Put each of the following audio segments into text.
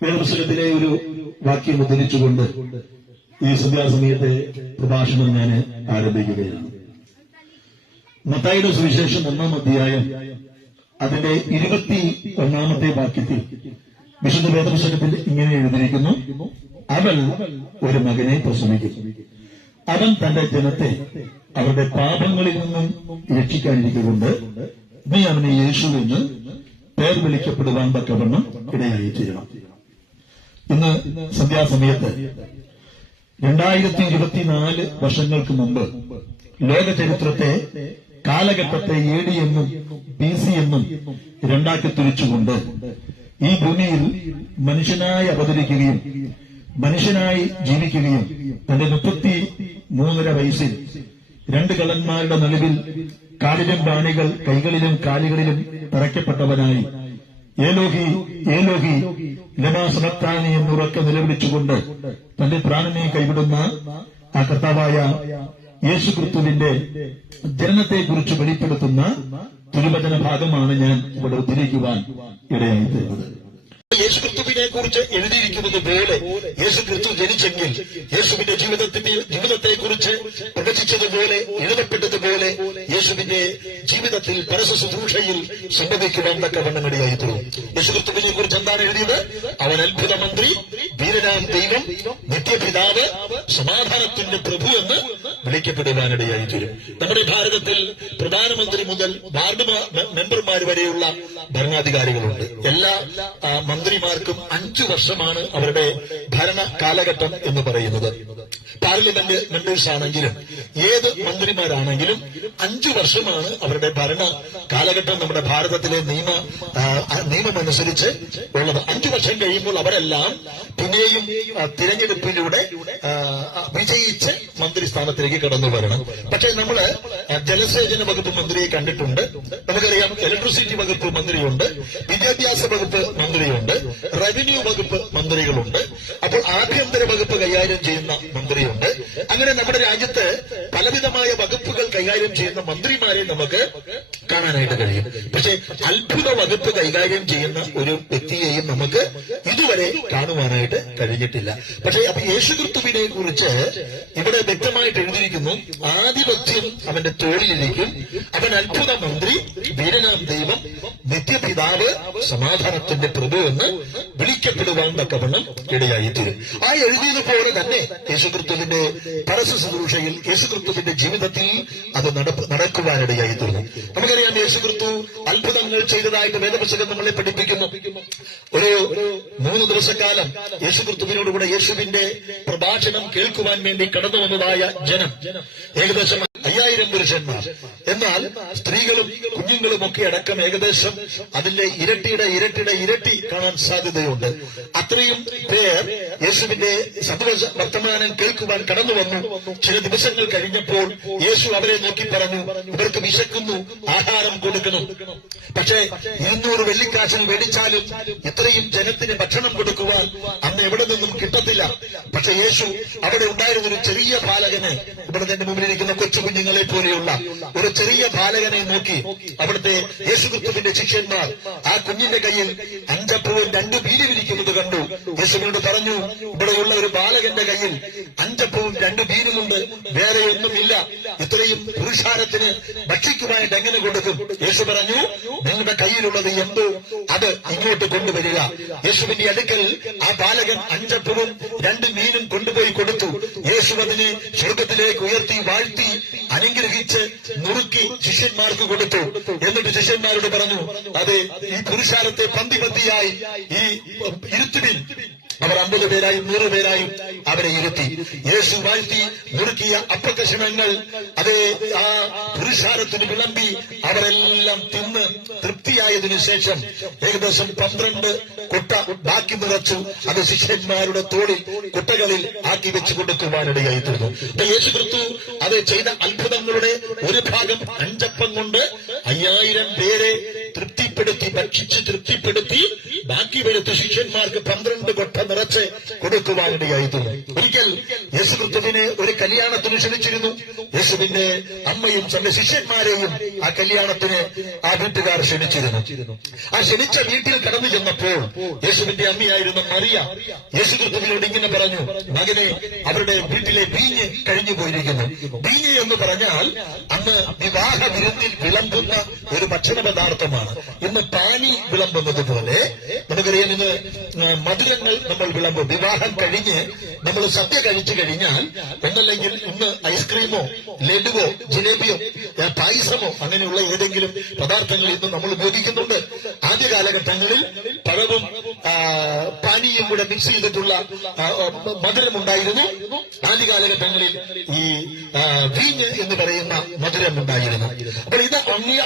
വേദപുസ്തകത്തിലെ ഒരു വാക്യം ഉദ്ധരിച്ചുകൊണ്ട് ഈ സന്ധ്യാസമയത്തെ പ്രഭാഷണം ഞാൻ ആരംഭിക്കുകയാണ്. മത്തായിയുടെ സുവിശേഷം 1-ാം അധ്യായം അതിന്റെ 21-ാമത്തെ വാക്യത്തിൽ വിശുദ്ധ വേദപുസ്തകത്തിൽ ഇങ്ങനെ എഴുതിയിരിക്കുന്നു: അവൻ ഒരു മകനെ പ്രസവിക്കും, അവൻ തന്റെ ജനത്തെ അവരുടെ പാപങ്ങളിൽ നിന്നും രക്ഷിക്കാനിരിക്കുകൊണ്ട് നീ അവനെ യേശു എന്ന് പേർ വിളിക്കപ്പെടുവാൻ തക്കവണ്ണം ഇടയായി ചെയ്യണം. ഇന്ന് സന്ധ്യാസമയത്ത് 2024 വർഷങ്ങൾക്ക് മുമ്പ് ലോക ചരിത്രത്തെ, കാലഘട്ടത്തെ AD എന്നും BC എന്നും രണ്ടാക്കി തിരിച്ചുകൊണ്ട് ഈ ഭൂമിയിൽ മനുഷ്യനായി അവതരിക്കുകയും മനുഷ്യനായി ജീവിക്കുകയും തന്റെ 33.5 വയസ്സിൽ 2 കള്ളന്മാരുടെ നടുവിൽ കാലിലും പ്രാണികൾ കൈകളിലും കാലുകളിലും തറയ്ക്കപ്പെട്ടവനായി ഏലോഹി ഏലോഹി ലമാ സബക്താനി എന്നുറക്കെ നിലവിളിച്ചുകൊണ്ട് തന്റെ പ്രാണനെ കൈവിടുന്ന ആ കർത്താവായ യേശുക്രിസ്തുവിന്റെ ജനനത്തെക്കുറിച്ച് വെളിപ്പെടുത്തുന്ന തിരുവചന ഭാഗമാണ് ഞാൻ ഇവിടെ ഉദ്ധരിക്കുവാൻ ഇടയായി തീർന്നത്. യേശുക്രിസ്തുവിനെ കുറിച്ച് എഴുതിയിരിക്കുന്നത് പോലെ യേശുക്രിസ്തു ജനിച്ചെങ്കിൽ യേശുവിന്റെ ജീവിതത്തെക്കുറിച്ച് പ്രവചിച്ചതുപോലെ എഴുതപ്പെട്ടതുപോലെ യേശുവിന്റെ ജീവിതത്തിൽ പരസ്യ ശുശ്രൂഷയിൽ സംഭവിക്കുവാൻ തക്കവണ്ണം ഇടയായി തീർന്നു. യേശുക്രിസ്തുവിനെ കുറിച്ച് എന്താണ് എഴുതിയത്? അവൻ അത്ഭുത മന്ത്രി, വീരനാം ദൈവം, നിത്യപിതാവ്, സമാധാനത്തിന്റെ പ്രഭു എന്ന് വിളിക്കപ്പെടുവാനിടയായി തീരും. നമ്മുടെ ഭാരതത്തിൽ പ്രധാനമന്ത്രി മുതൽ വാർഡ് മെമ്പർമാർ വരെയുള്ള ഭരണാധികാരികളുണ്ട്. എല്ലാ മന്ത്രിമാർക്കും 5 വർഷമാണ് അവരുടെ ഭരണ കാലഘട്ടം എന്ന് പറയുന്നത്. പാർലമെന്റ് മെമ്പേഴ്സ് ആണെങ്കിലും ഏത് മന്ത്രിമാരാണെങ്കിലും 5 വർഷമാണ് അവരുടെ ഭരണ കാലഘട്ടം നമ്മുടെ ഭാരതത്തിലെ നിയമമനുസരിച്ച് ഉള്ളത്. 5 വർഷം കഴിയുമ്പോൾ അവരെല്ലാം പിന്നെയും തിരഞ്ഞെടുപ്പിലൂടെ വിജയിച്ച് മന്ത്രിസ്ഥാനത്തിലേക്ക് കടന്നു വരണം. പക്ഷേ നമ്മള് ജലസേചന വകുപ്പ് മന്ത്രിയെ കണ്ടിട്ടുണ്ട്, നമുക്കറിയാം. ഇലക്ട്രിസിറ്റി വകുപ്പ് മന്ത്രിയുണ്ട്, വിദ്യാഭ്യാസ വകുപ്പ് മന്ത്രിയുണ്ട്, റവന്യൂ വകുപ്പ് മന്ത്രികളുണ്ട്, അപ്പോൾ ആഭ്യന്തര വകുപ്പ് കൈകാര്യം ചെയ്യുന്ന മന്ത്രിയുണ്ട്. അങ്ങനെ നമ്മുടെ രാജ്യത്ത് പലവിധമായ വകുപ്പുകൾ കൈകാര്യം ചെയ്യുന്ന മന്ത്രിമാരെ നമുക്ക് കാണാനായിട്ട് കഴിയും. പക്ഷെ അത്ഭുത വകുപ്പ് കൈകാര്യം ചെയ്യുന്ന ഒരു വ്യക്തിയെയും നമുക്ക് ഇതുവരെ കാണുവാനായിട്ട് കഴിഞ്ഞിട്ടില്ല. പക്ഷേ അപ്പൊ യേശുക്രിസ്തുവിനെ കുറിച്ച് ഇവിടെ വ്യക്തമായിട്ട് എഴുതിയിരിക്കുന്നു: ആധിപത്യം അവന്റെ തോളിലിരിക്കും, അവൻ അത്ഭുത മന്ത്രി, വീരനാം ദൈവം, നിത്യപിതാവ്, സമാധാനത്തിന്റെ പ്രഭു എന്ന് വിളിക്കപ്പെടുവാൻ തക്കവണ്ണം ഇടയായി തീരും. ആ എഴുതിയതുപോലെ തന്നെ യേശുക്രിസ്തുവിന്റെ പരസ്യ ശുശ്രൂഷയിൽ, യേശുക്രിസ്തുവിന്റെ ജീവിതത്തിൽ അത് നടക്കുവാനിടയായി തീർന്നു. നമുക്കറിയാം, യേശുക്രിസ്തു അത്ഭുതങ്ങൾ ചെയ്തതായിട്ട് വേദപുസ്തകം നമ്മളെ പഠിപ്പിക്കുന്നു. ഒരു 3 ദിവസക്കാലം യേശുക്രിസ്തുവിനോടുകൂടെ യേശുവിന്റെ പ്രഭാഷണം കേൾക്കുവാൻ വേണ്ടി കടന്നു വന്നതായ ജനം ഏകദേശം 5000 പുരുഷന്മാർ. എന്നാൽ സ്ത്രീകളും കുഞ്ഞുങ്ങളും ഒക്കെ അടക്കം ഏകദേശം അതിന്റെ ഇരട്ടി കാണാൻ സാധ്യതയുണ്ട്. അത്രയും പേർ യേശുവിന്റെ വർത്തമാനം കേൾക്കുവാൻ കടന്നു വന്നു. ചില ദിവസങ്ങൾ കഴിഞ്ഞപ്പോൾ യേശു അവരെ നോക്കി പറഞ്ഞു, ഇവർക്ക് വിശക്കുന്നു, ആഹാരം കൊടുക്കണം. പക്ഷേ 200 വെള്ളിക്കാശിൽ മേടിച്ചാലും ഇത്രയും ജനത്തിന് ഭക്ഷണം കൊടുക്കുവാൻ അന്ന് എവിടെ നിന്നും കിട്ടത്തില്ല. പക്ഷെ യേശു അവിടെ ഉണ്ടായിരുന്ന ഒരു ചെറിയ ബാലകനെ, ഇവിടെ തന്നെ മുമ്പിലിരിക്കുന്ന കൊച്ചു കുഞ്ഞുങ്ങളെ പോലെയുള്ള ഒരു ചെറിയ ബാലകനെ നോക്കി അവിടുത്തെ യേശുക്രിസ്തുവിന്റെ ശിഷ്യന്മാർ ആ കുഞ്ഞിന്റെ കയ്യിൽ 5 അപ്പവും 2 മീനും ഇരിക്കുന്നത് കണ്ടു. യേശുവിനോട് പറഞ്ഞു, ഇവിടെയുള്ള ഒരു ബാലകന്റെ കയ്യിൽ 5 അപ്പവും 2 മീനുമുണ്ട്, വേറെ ഒന്നുമില്ല, ഇത്രയും പുരുഷാരത്തിന് ഭക്ഷിക്കുവാനായിട്ട് എങ്ങനെ കൊടുക്കും? യേശു പറഞ്ഞു, നിങ്ങളുടെ കയ്യിലുള്ളത് എന്തോ അത് ഇങ്ങോട്ട് കൊണ്ടുവരിക. യേശുവിന്റെ അടുക്കൽ ആ ബാലകൻ 5 അപ്പവും 2 മീനും കൊണ്ടുപോയി കൊടുത്തു. യേശു അതിനെ സ്വർഗത്തിലേക്ക് ഉയർത്തി വാഴ്ത്തി അനുഗ്രഹിച്ച് നുറുക്കി ശിഷ്യന്മാർക്ക് കൊടുത്തു. എന്നിട്ട് ശിഷ്യന്മാരോട് പറഞ്ഞു, അതെ, ഈ പുരുഷാരത്തെ പന്തിയായി ഈ ഇരുത്തുവിൻ. അവർ 50 പേരായും 100 പേരായും അവരെ ഇരുത്തി. യേശു വാഴ്ത്തി നുറുക്കിയ അപ്പക്കഷണങ്ങൾ അത് ആ പുരുഷാരത്തിന് വിളമ്പി അവരെല്ലാം തിന്ന് തൃപ്തിയായതിനു ശേഷം ഏകദേശം 12 കുട്ട ബാക്കി നിറച്ചു. അത് ശിഷ്യന്മാരുടെ തോളിൽ കുട്ടകളിൽ ആക്കി വെച്ച് കൊടുക്കുവാനിടയായി തീർന്നു. യേശുക്രിസ്തു അത് ചെയ്ത അത്ഭുതങ്ങളുടെ ഒരു ഭാഗം 5 അപ്പം കൊണ്ട് 5000 പേരെ ഭക്ഷിച്ച് തൃപ്തിപ്പെടുത്തി ബാക്കി വെളുത്ത ശിഷ്യന്മാർക്ക് 12 കൊട്ട നിറച്ച് കൊടുക്കുവാനിടയായി തീർന്നു. ഒരിക്കൽ യേശുക്രിസ്തുവിനെ ഒരു കല്യാണത്തിന് ക്ഷണിച്ചിരുന്നു. യേശുവിന്റെ അമ്മയും തന്റെ ശിഷ്യന്മാരെയും ആ കല്യാണത്തിന് ആ വീട്ടുകാർ ക്ഷണിച്ചിരുന്നു. ആ ക്ഷണിച്ച വീട്ടിൽ കടന്നു ചെന്നപ്പോൾ യേശുവിന്റെ അമ്മയായിരുന്ന മറിയ യേശുക്രിസ്തുവിനോട് ഇങ്ങനെ പറഞ്ഞു, മകനെ, അവരുടെ വീട്ടിലെ വീഞ്ഞ് കഴിഞ്ഞു പോയിരിക്കുന്നു. വീഞ്ഞ് എന്ന് പറഞ്ഞാൽ അന്ന് വിവാഹ വിരുന്നിൽ വിളമ്പുന്ന ഒരു ഭക്ഷണ പദാർത്ഥമാണ്. ഇന്ന് പാനി വിളമ്പുന്നത് പോലെ നമുക്കറിയാം, ഇന്ന് മധുരങ്ങൾ നമ്മൾ വിളമ്പും. വിവാഹം കഴിഞ്ഞ് നമ്മൾ സദ്യ കഴിച്ചു കഴിഞ്ഞാൽ ഒന്നല്ലെങ്കിൽ ഇന്ന് ഐസ്ക്രീമോ ലഡുവോ ജിലേബിയോ പായസമോ അങ്ങനെയുള്ള ഏതെങ്കിലും പദാർത്ഥങ്ങൾ ഇന്ന് നമ്മൾ ഉപയോഗിക്കുന്നുണ്ട്. ആദ്യ കാലഘട്ടങ്ങളിൽ പഴവും പാനിയും കൂടെ മിക്സ് ചെയ്തിട്ടുള്ള മധുരമുണ്ടായിരുന്നു. ആദ്യ കാലഘട്ടങ്ങളിൽ ഈ വീഞ്ഞ് എന്ന് പറയുന്ന മധുരമുണ്ടായിരുന്നു. അപ്പോൾ ഇത്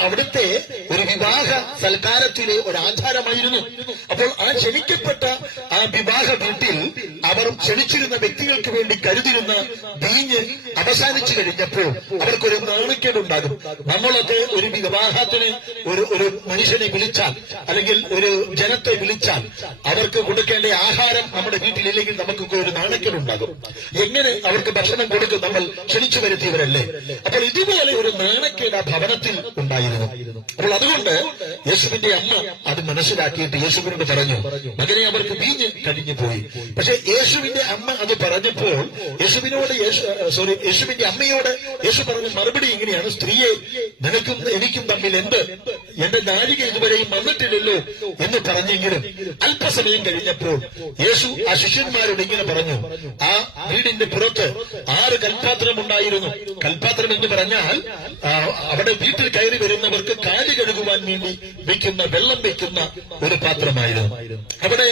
അവിടുത്തെ ഒരു വിവാഹ സൽക്കാരത്തിലെ ഒരു ആചാരമായിരുന്നു. അപ്പോൾ ആ ക്ഷണിക്കപ്പെട്ട ആ വിവാഹ വീട്ടിൽ അവർ ക്ഷണിച്ചിരുന്ന വ്യക്തികൾക്ക് വേണ്ടി കരുതിരുന്ന വീഞ്ഞ് അവസാനിച്ചു കഴിഞ്ഞപ്പോൾ അവർക്കൊരു നാണക്കേടുണ്ടാകും. നമ്മളൊക്കെ ഒരു വിവാഹത്തിന് ഒരു മനുഷ്യനെ വിളിച്ചാൽ അല്ലെങ്കിൽ ഒരു ജനത്തെ വിളിച്ചാൽ അവർക്ക് കൊടുക്കേണ്ട ആഹാരം നമ്മുടെ വീട്ടിലില്ലെങ്കിൽ നമുക്കൊക്കെ ഒരു നാണക്കേടുണ്ടാകും. എങ്ങനെ അവർക്ക് ഭക്ഷണം കൊടുക്കും? നമ്മൾ ക്ഷണിച്ചു വരുത്തിയവരല്ലേ. അപ്പോൾ ഇതുപോലെ ഒരു നാണക്കേട് ആ ഭവനത്തിൽ ഉണ്ടായിരുന്നു. അപ്പോൾ അതുകൊണ്ട് യേശുവിന്റെ അമ്മ അത് മനസ്സിലാക്കിയിട്ട് യേശുവിനോട് പറഞ്ഞു, മകനെ, അവർക്ക് വീഞ്ഞ് കഴിഞ്ഞു പോയി. പക്ഷെ യേശുവിന്റെ അമ്മ അത് പറഞ്ഞപ്പോൾ യേശുവിന്റെ അമ്മയോട് യേശു പറഞ്ഞ മറുപടി ഇങ്ങനെയാണ്, സ്ത്രീയെ, നിനക്കും എനിക്കും തമ്മിൽ എന്റെ നാഴിക ഇതുവരെയും വന്നിട്ടില്ലല്ലോ എന്ന് പറഞ്ഞെങ്കിലും അല്പസമയം കഴിഞ്ഞപ്പോൾ യേശു ആ ശിഷ്യന്മാരോട് ഇങ്ങനെ പറഞ്ഞു, ആ വീടിന്റെ പുറത്ത് 6 കൽപാത്രം ഉണ്ടായിരുന്നു. കൽപാത്രം എന്ന് പറഞ്ഞാൽ അവിടെ വീട്ടിൽ കയറി വരുന്നവർക്ക് കാല് കഴുകുവാൻ വേണ്ടി വെക്കുന്ന വെള്ളം വെക്കുന്ന ഒരു പാത്രമായിരുന്നു. അവിടെ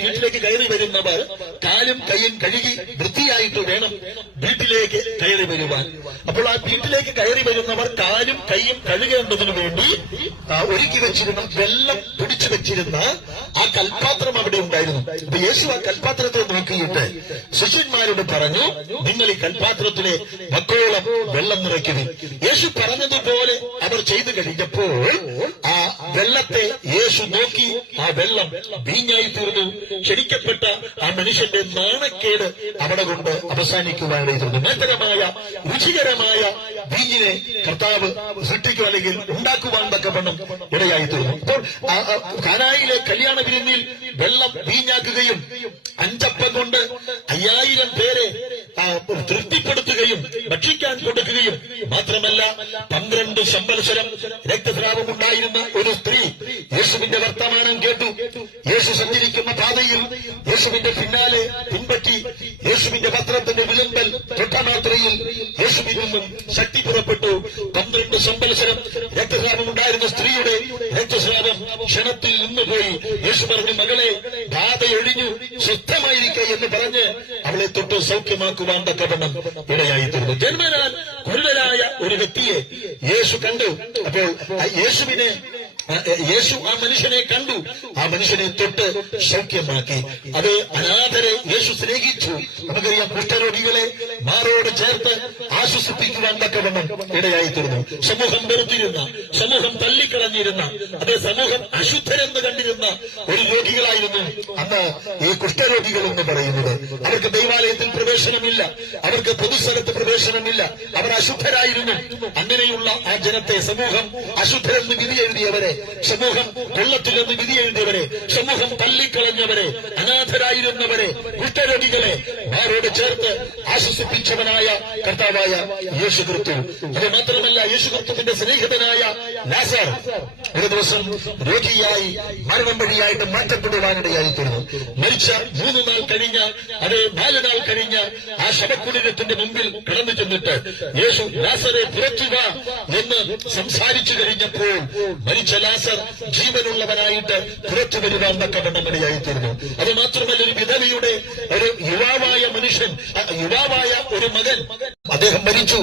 വീട്ടിലേക്ക് കയറി വരുന്നവർ കാലും കൈയും കഴുകി വൃത്തിയായിട്ട് വേണം വീട്ടിലേക്ക് കയറി വരുവാൻ. അപ്പോൾ ആ വീട്ടിലേക്ക് കയറി വരുന്നവർ കാലും കൈയും കഴുകേണ്ടതിനു വേണ്ടി ഒരുക്കി വെച്ചിരുന്ന വെള്ളം പിടിച്ചു വെച്ചിരുന്ന ആ കൽപാത്രം അവിടെ ഉണ്ടായിരുന്നു. അപ്പൊ യേശു ആ കൽപാത്രത്തെ നോക്കിയിട്ട് ശിഷ്യന്മാരോട് പറഞ്ഞു, നിങ്ങൾ ഈ കൽപാത്രത്തിലെ മക്കോളം വെള്ളം നിറയ്ക്കുവിൻ. യേശു പറഞ്ഞതുപോലെ അവർ ചെയ്തു കഴിഞ്ഞപ്പോൾ ആ വെള്ളത്തെ യേശു നോക്കി, ആ വെള്ളം വീഞ്ഞായി തീർന്നു. ക്ഷണിക്കപ്പെട്ട ആ മനുഷ്യന്റെ നാണക്കേട് അവിടെ കൊണ്ട് അവസാനിക്കുവാനായി തീർന്നു. മധുരമായ രുചികരമായ വീഞ്ഞിനെ കർത്താവ് സൃഷ്ടിക്കുക അല്ലെങ്കിൽ ഉണ്ടാക്കുവാൻ തക്കവണ്ണം ഇടയായി തീർന്നു. അപ്പോൾ കാനായിലെ കല്യാണ വിരുന്നിൽ വെള്ളം വീഞ്ഞാക്കുകയും 5 അപ്പം കൊണ്ട് 5000 പേരെ തൃപ്തിപ്പെടുത്തുകയും ഭക്ഷിക്കാൻ കൊടുക്കുകയും മാത്രമല്ല 12 സംവത്സരം രക്തസ്രാവമുണ്ടായിരുന്ന ഒരു സ്ത്രീ യേശുവിന്റെ വർത്തമാനം കേട്ടു. യേശു സഞ്ചരിക്കുന്ന പാതയിൽ യേശുവിന്റെ പിന്നാലെ പിൻപറ്റി യേശുവിന്റെ പത്രത്തിന്റെ വിളമ്പൽ തൊട്ടമാത്രയിൽ യേശുവിൽ നിന്നും ശക്തി പുറപ്പെട്ടു. 12 സംവത്സരം രക്തസ്രാവമുണ്ടായിരുന്ന സ്ത്രീയുടെ രക്തസ്രാവം ക്ഷണത്തിൽ നിന്നുപോയി. യേശു പറഞ്ഞു, മകളെ, ബാധ ഒഴിഞ്ഞു, സ്വസ്ഥമായിരിക്കുക എന്ന് പറഞ്ഞ് അവളെ തൊട്ട് സൗഖ്യമാക്കുവാൻ തക്കവണ്ണം ഇടയായി തീർന്നു. ജന്മനാൽ കുരുടനായ ഒരു വ്യക്തിയെ യേശു കണ്ടു. അപ്പോൾ യേശു ആ മനുഷ്യനെ കണ്ടു. ആ മനുഷ്യനെ തൊട്ട് സൗഖ്യമാക്കി. അത് അനാഥരെ യേശു സ്നേഹിച്ചു. നമുക്കറിയാം, കുഷ്ഠരോഗികളെ മാറോട് ചേർത്ത് ആശ്വസിപ്പിക്കുവാൻ തക്കവണ്ണം ഇടയായി തീർന്നു. സമൂഹം വെറുത്തിരുന്ന, സമൂഹം തള്ളിക്കളഞ്ഞിരുന്ന, അതേ സമൂഹം അശുദ്ധരെന്ന് കണ്ടിരുന്ന ഒരു രോഗികളായിരുന്നു അന്ന് ഈ കുഷ്ഠരോഗികൾ എന്ന് പറയുന്നത്. അവർക്ക് ദൈവാലയത്തിൽ പ്രവേശനമില്ല, അവർക്ക് പൊതുസ്ഥലത്ത് പ്രവേശനമില്ല, അവർ അശുദ്ധരായിരുന്നു. അങ്ങനെയുള്ള ആ ജനത്തെ സമൂഹം അശുദ്ധരെന്ന് വിധി എഴുതിയവരെ, സമൂഹം കൊള്ളത്തിലെന്ന് വിധി എഴുതിയവരെ, സമൂഹം തള്ളിക്കളഞ്ഞവരെ, അനാഥരായിരുന്നവരെ, കുഷ്ഠരോഗികളെ മാറോട് ചേർത്ത് ആശ്വസിപ്പിച്ചവനായ കർത്താവായ യേശുക്രിസ്തു. അത് മാത്രമല്ല, യേശുക്രിസ്തുവിന്റെ സ്നേഹിതനായ ലാസർ ഒരു ദിവസം രോഗിയായി മരണം വഴിയായിട്ട് മാറ്റപ്പെടുവാനിടയായി തീർന്നു. മരിച്ച 3 നാൾ കഴിഞ്ഞ, അതേ 4 നാൾ കഴിഞ്ഞ ആ ശവക്കുടീരത്തിന്റെ മുമ്പിൽ കിടന്നു ചെന്നിട്ട് യേശു ലാസറെ പുറത്തുക എന്ന് സംസാരിച്ചു കഴിഞ്ഞപ്പോൾ മരിച്ച ലാസർ ജീവനുള്ളവനായിട്ട് പുറത്തു വരുവാൻ തക്കവണ്ണം ഇടയായി തീർന്നു. അത് മാത്രമല്ല, ഒരു വിധവയുടെ ഒരു യുവാവായ ഒരു മകൻ, അദ്ദേഹം മരിച്ചു.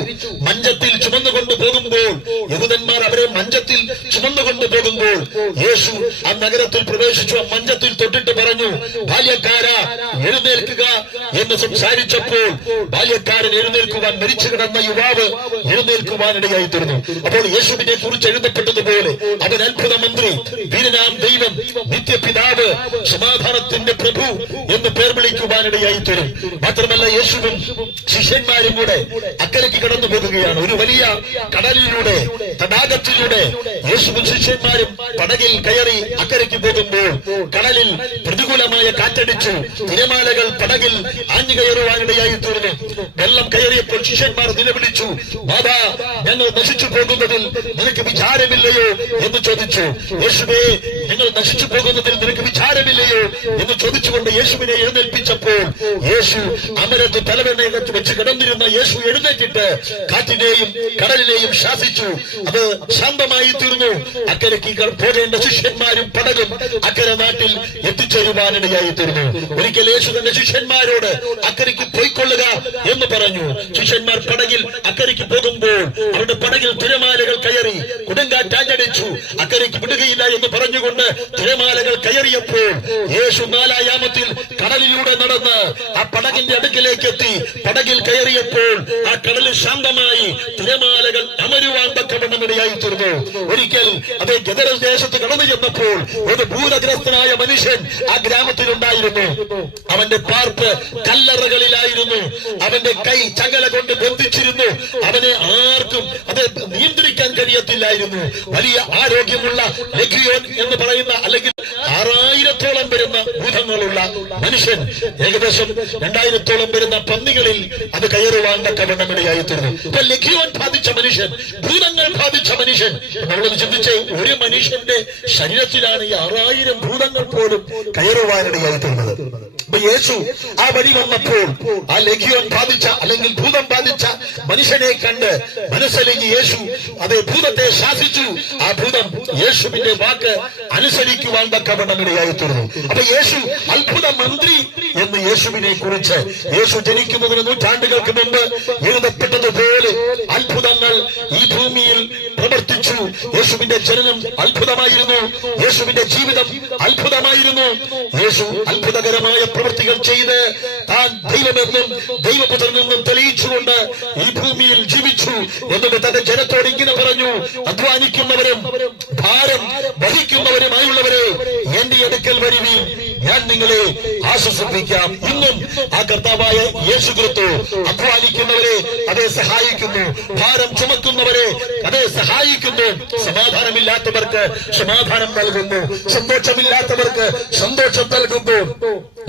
മഞ്ചത്തിൽ ചുമന്നുകൊണ്ട് പോകുമ്പോൾ, യഹൂദന്മാർ അവരെ മഞ്ചത്തിൽ ചുമന്നുകൊണ്ട് പോകുമ്പോൾ യേശു ആ നഗരത്തിൽ പ്രവേശിച്ചു. ആ മഞ്ചത്തിൽ തൊട്ടിട്ട് പറഞ്ഞു, ബാല്യക്കാരാ, എഴുന്നേൽക്കുക എന്ന് സംസാരിച്ചപ്പോൾ ബാല്യക്കാരൻ എഴുന്നേൽക്കുവാൻ മരിച്ചു കിടന്ന യുവാവ് എഴുന്നേൽക്കുവാനിടയായി തീർന്നു. അപ്പോൾ യേശുവിനെ കുറിച്ച് എഴുതപ്പെട്ടതുപോലെ അവൻ അത്ഭുത മന്ത്രി, വീരനാം ദൈവം, നിത്യപിതാവ്, സമാധാനത്തിന്റെ പ്രഭു എന്ന് പേർ വിളിക്കുവാനിടയായി തീരും. മാത്രമല്ല യേശുവും ശിഷ്യന്മാരും കൂടെ അക്കരയ്ക്ക് കടന്നു പോകുകയാണ്. ഒരു വലിയ കടലിലൂടെ, തടാകത്തിലൂടെ യേശുവും ശിഷ്യന്മാരും പടകിൽ കയറി അക്കരയ്ക്ക് പോകുമ്പോൾ കടലിൽ പ്രതികൂലമായ കാറ്റടിച്ചു. തിരമാലകൾ പടകിൽ ആഞ്ഞു കയറുവാനിടയായി തീർന്നു. വെള്ളം കയറിയപ്പോൾ ശിഷ്യന്മാർ നിലവിളിച്ചു, ബാബാ, ഞങ്ങൾ നശിച്ചു പോകുന്നതിൽ നിനക്ക് വിചാരമില്ലയോ എന്ന് ചോദിച്ചു. യേശുവേ, ഞങ്ങൾ നശിച്ചു പോകുന്നതിൽ നിനക്ക് വിചാരമില്ലയോ എന്ന് ചോദിച്ചുകൊണ്ട് യേശുവിനെ എഴുന്നേൽപ്പിച്ചപ്പോൾ യേശു അമരത്ത് തലവെണ്ണ വെച്ച് കിടന്നിരുന്ന യേശു എഴുന്നേറ്റിട്ട് കാറ്റിനെയും കടലിനെയും ശാസിച്ചു. അത് ശാന്തമായി തീർന്നു. അക്കരയ്ക്ക് പോകേണ്ട ശിഷ്യന്മാരും പടകും അക്കര നാട്ടിൽ എത്തിച്ചേരുവാനിടയായി തീർന്നു. ഒരിക്കൽ യേശു തന്റെ ശിഷ്യന്മാരോട് അക്കരയ്ക്ക് പോയിക്കൊള്ളുക എന്ന് പറഞ്ഞു. ശിഷ്യന്മാർ പടകിൽ അക്കരയ്ക്ക് പോകുമ്പോൾ അവരുടെ പടകിൽ തിരമാലകൾ കയറി, കൊടുങ്കാറ്റാഞ്ഞടിച്ചു. അക്കരയ്ക്ക് വിടുകയില്ല എന്ന് പറഞ്ഞുകൊണ്ട് തിരമാലകൾ കയറിയപ്പോൾ യേശു 4-ാമത്തിൽ കടലിലൂടെ നടന്ന് ആ പടകിന്റെ അടുക്കിലേക്ക് എത്തി. പടകിൽ കയറിയപ്പോൾ ആ കടലിൽ ശാന്തമായി, തിരമാലകൾ അമരുവാൻ തക്കവണ്ണമിടയായി തീർന്നു. ഒരിക്കൽ അതേ ഗദരദേശത്ത് കടന്നു ചെന്നപ്പോൾ ഒരു ഭൂതഗ്രസ്തനായ മനുഷ്യൻ ആ ഗ്രാമത്തിലുണ്ടായിരുന്നു. അവന്റെ പാർപ്പ് കല്ലറകളിലായിരുന്നു. അവന്റെ കൈ ചങ്ങല കൊണ്ട് ബന്ധിച്ചിരുന്നു. അവനെ ആർക്കും അത് നിയന്ത്രിക്കാൻ കഴിയത്തില്ലായിരുന്നു. വലിയ ആരോഗ്യമുള്ള ലെഗിയോൻ എന്ന് പറയുന്ന, അല്ലെങ്കിൽ 6000-ഓളം വരുന്ന ഭൂതങ്ങളുള്ള മനുഷ്യൻ, ഏകദേശം 2000-ഓളം വരുന്ന പന്നികളിൽ അത് കയറുവാൻ തക്കവണ്ണമിടയായി തീർന്നു. ഇപ്പൊ ലെഗിയോൻ ബാധിച്ച മനുഷ്യൻ, ഭൂതങ്ങൾ ബാധിച്ച മനുഷ്യൻ. നമ്മളത് ചിന്തിച്ച്, ഒരു മനുഷ്യന്റെ ശരീരത്തിലാണ് ഈ 6000 ഭൂതങ്ങൾ പോലും കയറുവാനിടയായി തീർന്നത്. അപ്പൊ യേശു ആ വഴി വന്നപ്പോൾ ആ ലെഗിയോൻ ബാധിച്ച, അല്ലെങ്കിൽ ഭൂതം ബാധിച്ച മനുഷ്യനെ കണ്ട് മനസ്സിലേക്ക് യേശു അതേ ഭൂതത്തെ ശാസിച്ചു. ആ ഭൂതം യേശുവിന്റെ വാക്ക് അനുസരിക്കുവാൻ തക്കവണ്ണമിടയായി തീർന്നു. അപ്പൊ യേശു അത്ഭുത മന്ത്രി എന്ന് യേശുവിനെ കുറിച്ച്, യേശു ജനിക്കുന്നതിന് നൂറ്റാണ്ടുകൾക്ക് മുമ്പ് എഴുതപ്പെട്ടതുപോലെ അത്ഭുതങ്ങൾ ഈ ഭൂമിയിൽ പ്രവർത്തിച്ചു. യേശുവിന്റെ ജനനം അത്ഭുതമായിരുന്നു. യേശുവിന്റെ ജീവിതം അത്ഭുതമായിരുന്നു. യേശു അത്ഭുതകരമായ പ്രവൃത്തികൾ ചെയ്ത് താൻ ദൈവമെന്നും ദൈവപുത്രനെന്നും തെളിയിച്ചുകൊണ്ട് ഈ ഭൂമിയിൽ ജീവിച്ചു. എന്നിട്ട് തന്റെ ജനത്തോട് ഇങ്ങനെ പറഞ്ഞു, അധ്വാനിക്കുന്നവരും ഭാരം വഹിക്കുന്നവരുമായുള്ളവരെ എന്റെ അടുക്കൽ വരുവീൻ, ഞാൻ നിങ്ങളെ ആശ്വസിപ്പിക്കാം. ഇന്നും ആ കർത്താവായ യേശു ക്രിസ്തു അധ്വാനിക്കുന്നവരെ അതേ സഹായിക്കുന്നു, ഭാരം ചുമക്കുന്നവരെ അതേ സഹായിക്കുന്നു, സമാധാനമില്ലാത്തവർക്ക് സമാധാനം നൽകുന്നു, സന്തോഷമില്ലാത്തവർക്ക് സന്തോഷം നൽകുന്നു,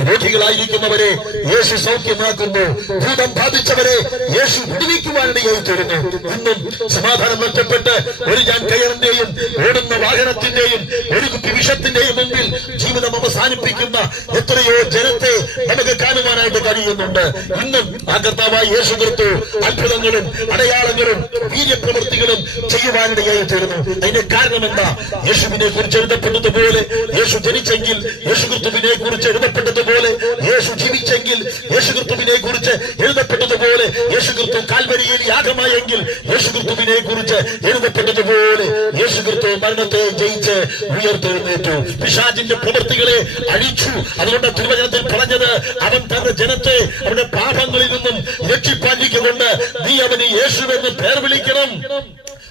രോഗികളായിരിക്കുന്നവരെ യേശു സൗഖ്യമാക്കുന്നു, ഭൂതം ബാധിച്ചവരെ യേശു വിടുവിക്കുവാനിടയായി തീരുന്നു. ഇന്നും സമാധാനം നഷ്ടപ്പെട്ട് ഒരു ഞാൻ കയറിന്റെയും ഓടുന്ന വാഹനത്തിന്റെയും ഒരു കുപ്പി വിഷത്തിന്റെയും മുമ്പിൽ ജീവിതം അവസാനിപ്പിക്കുന്ന എത്രയോ ജനത്തെ നമുക്ക് കാണുവാനായിട്ട് കഴിയുന്നുണ്ട്. ഇന്നും ആ കർത്താവായ യേശു ക്രിസ്തു അത്ഭുതങ്ങളും അടയാളങ്ങളും വീര്യപ്രവൃത്തികളും ചെയ്യുവാനിടയായി തീർന്നു. അതിന്റെ കാരണം എന്താ? യേശുവിനെ കുറിച്ച് എഴുതപ്പെട്ടതുപോലെ യേശു ജനിച്ചെങ്കിൽ യേശു ക്രിസ്തുവിനെ കുറിച്ച് എഴുതപ്പെട്ടതുപോലെ, യേശു ജീവിച്ചെങ്കിൽ യേശു ക്രിസ്തുവിനെ കുറിച്ച് എഴുതപ്പെട്ടതുപോലെ, യേശു ക്രിസ്തു കാൽവരിയിൽ യാഗമായെങ്കിൽ യേശു ക്രിസ്തുവിനെ കുറിച്ച് എഴുതപ്പെട്ടതുപോലെ, യേശു ക്രിസ്തു മരണത്തെ ജയിച്ച് ഉയർത്തെഴുന്നേറ്റു, പിശാചിന്റെ പ്രവൃത്തികളെ അഴിച്ചു. അതുകൊണ്ട് തിരുവചനത്തിൽ പറഞ്ഞത്, അവൻ തന്റെ ജനത്തെ അവരുടെ പാപങ്ങളിൽ നിന്നും രക്ഷിപ്പാനിക്കൊണ്ട് നീ അവന് യേശുവെന്ന് പേർ വിളിക്കണം.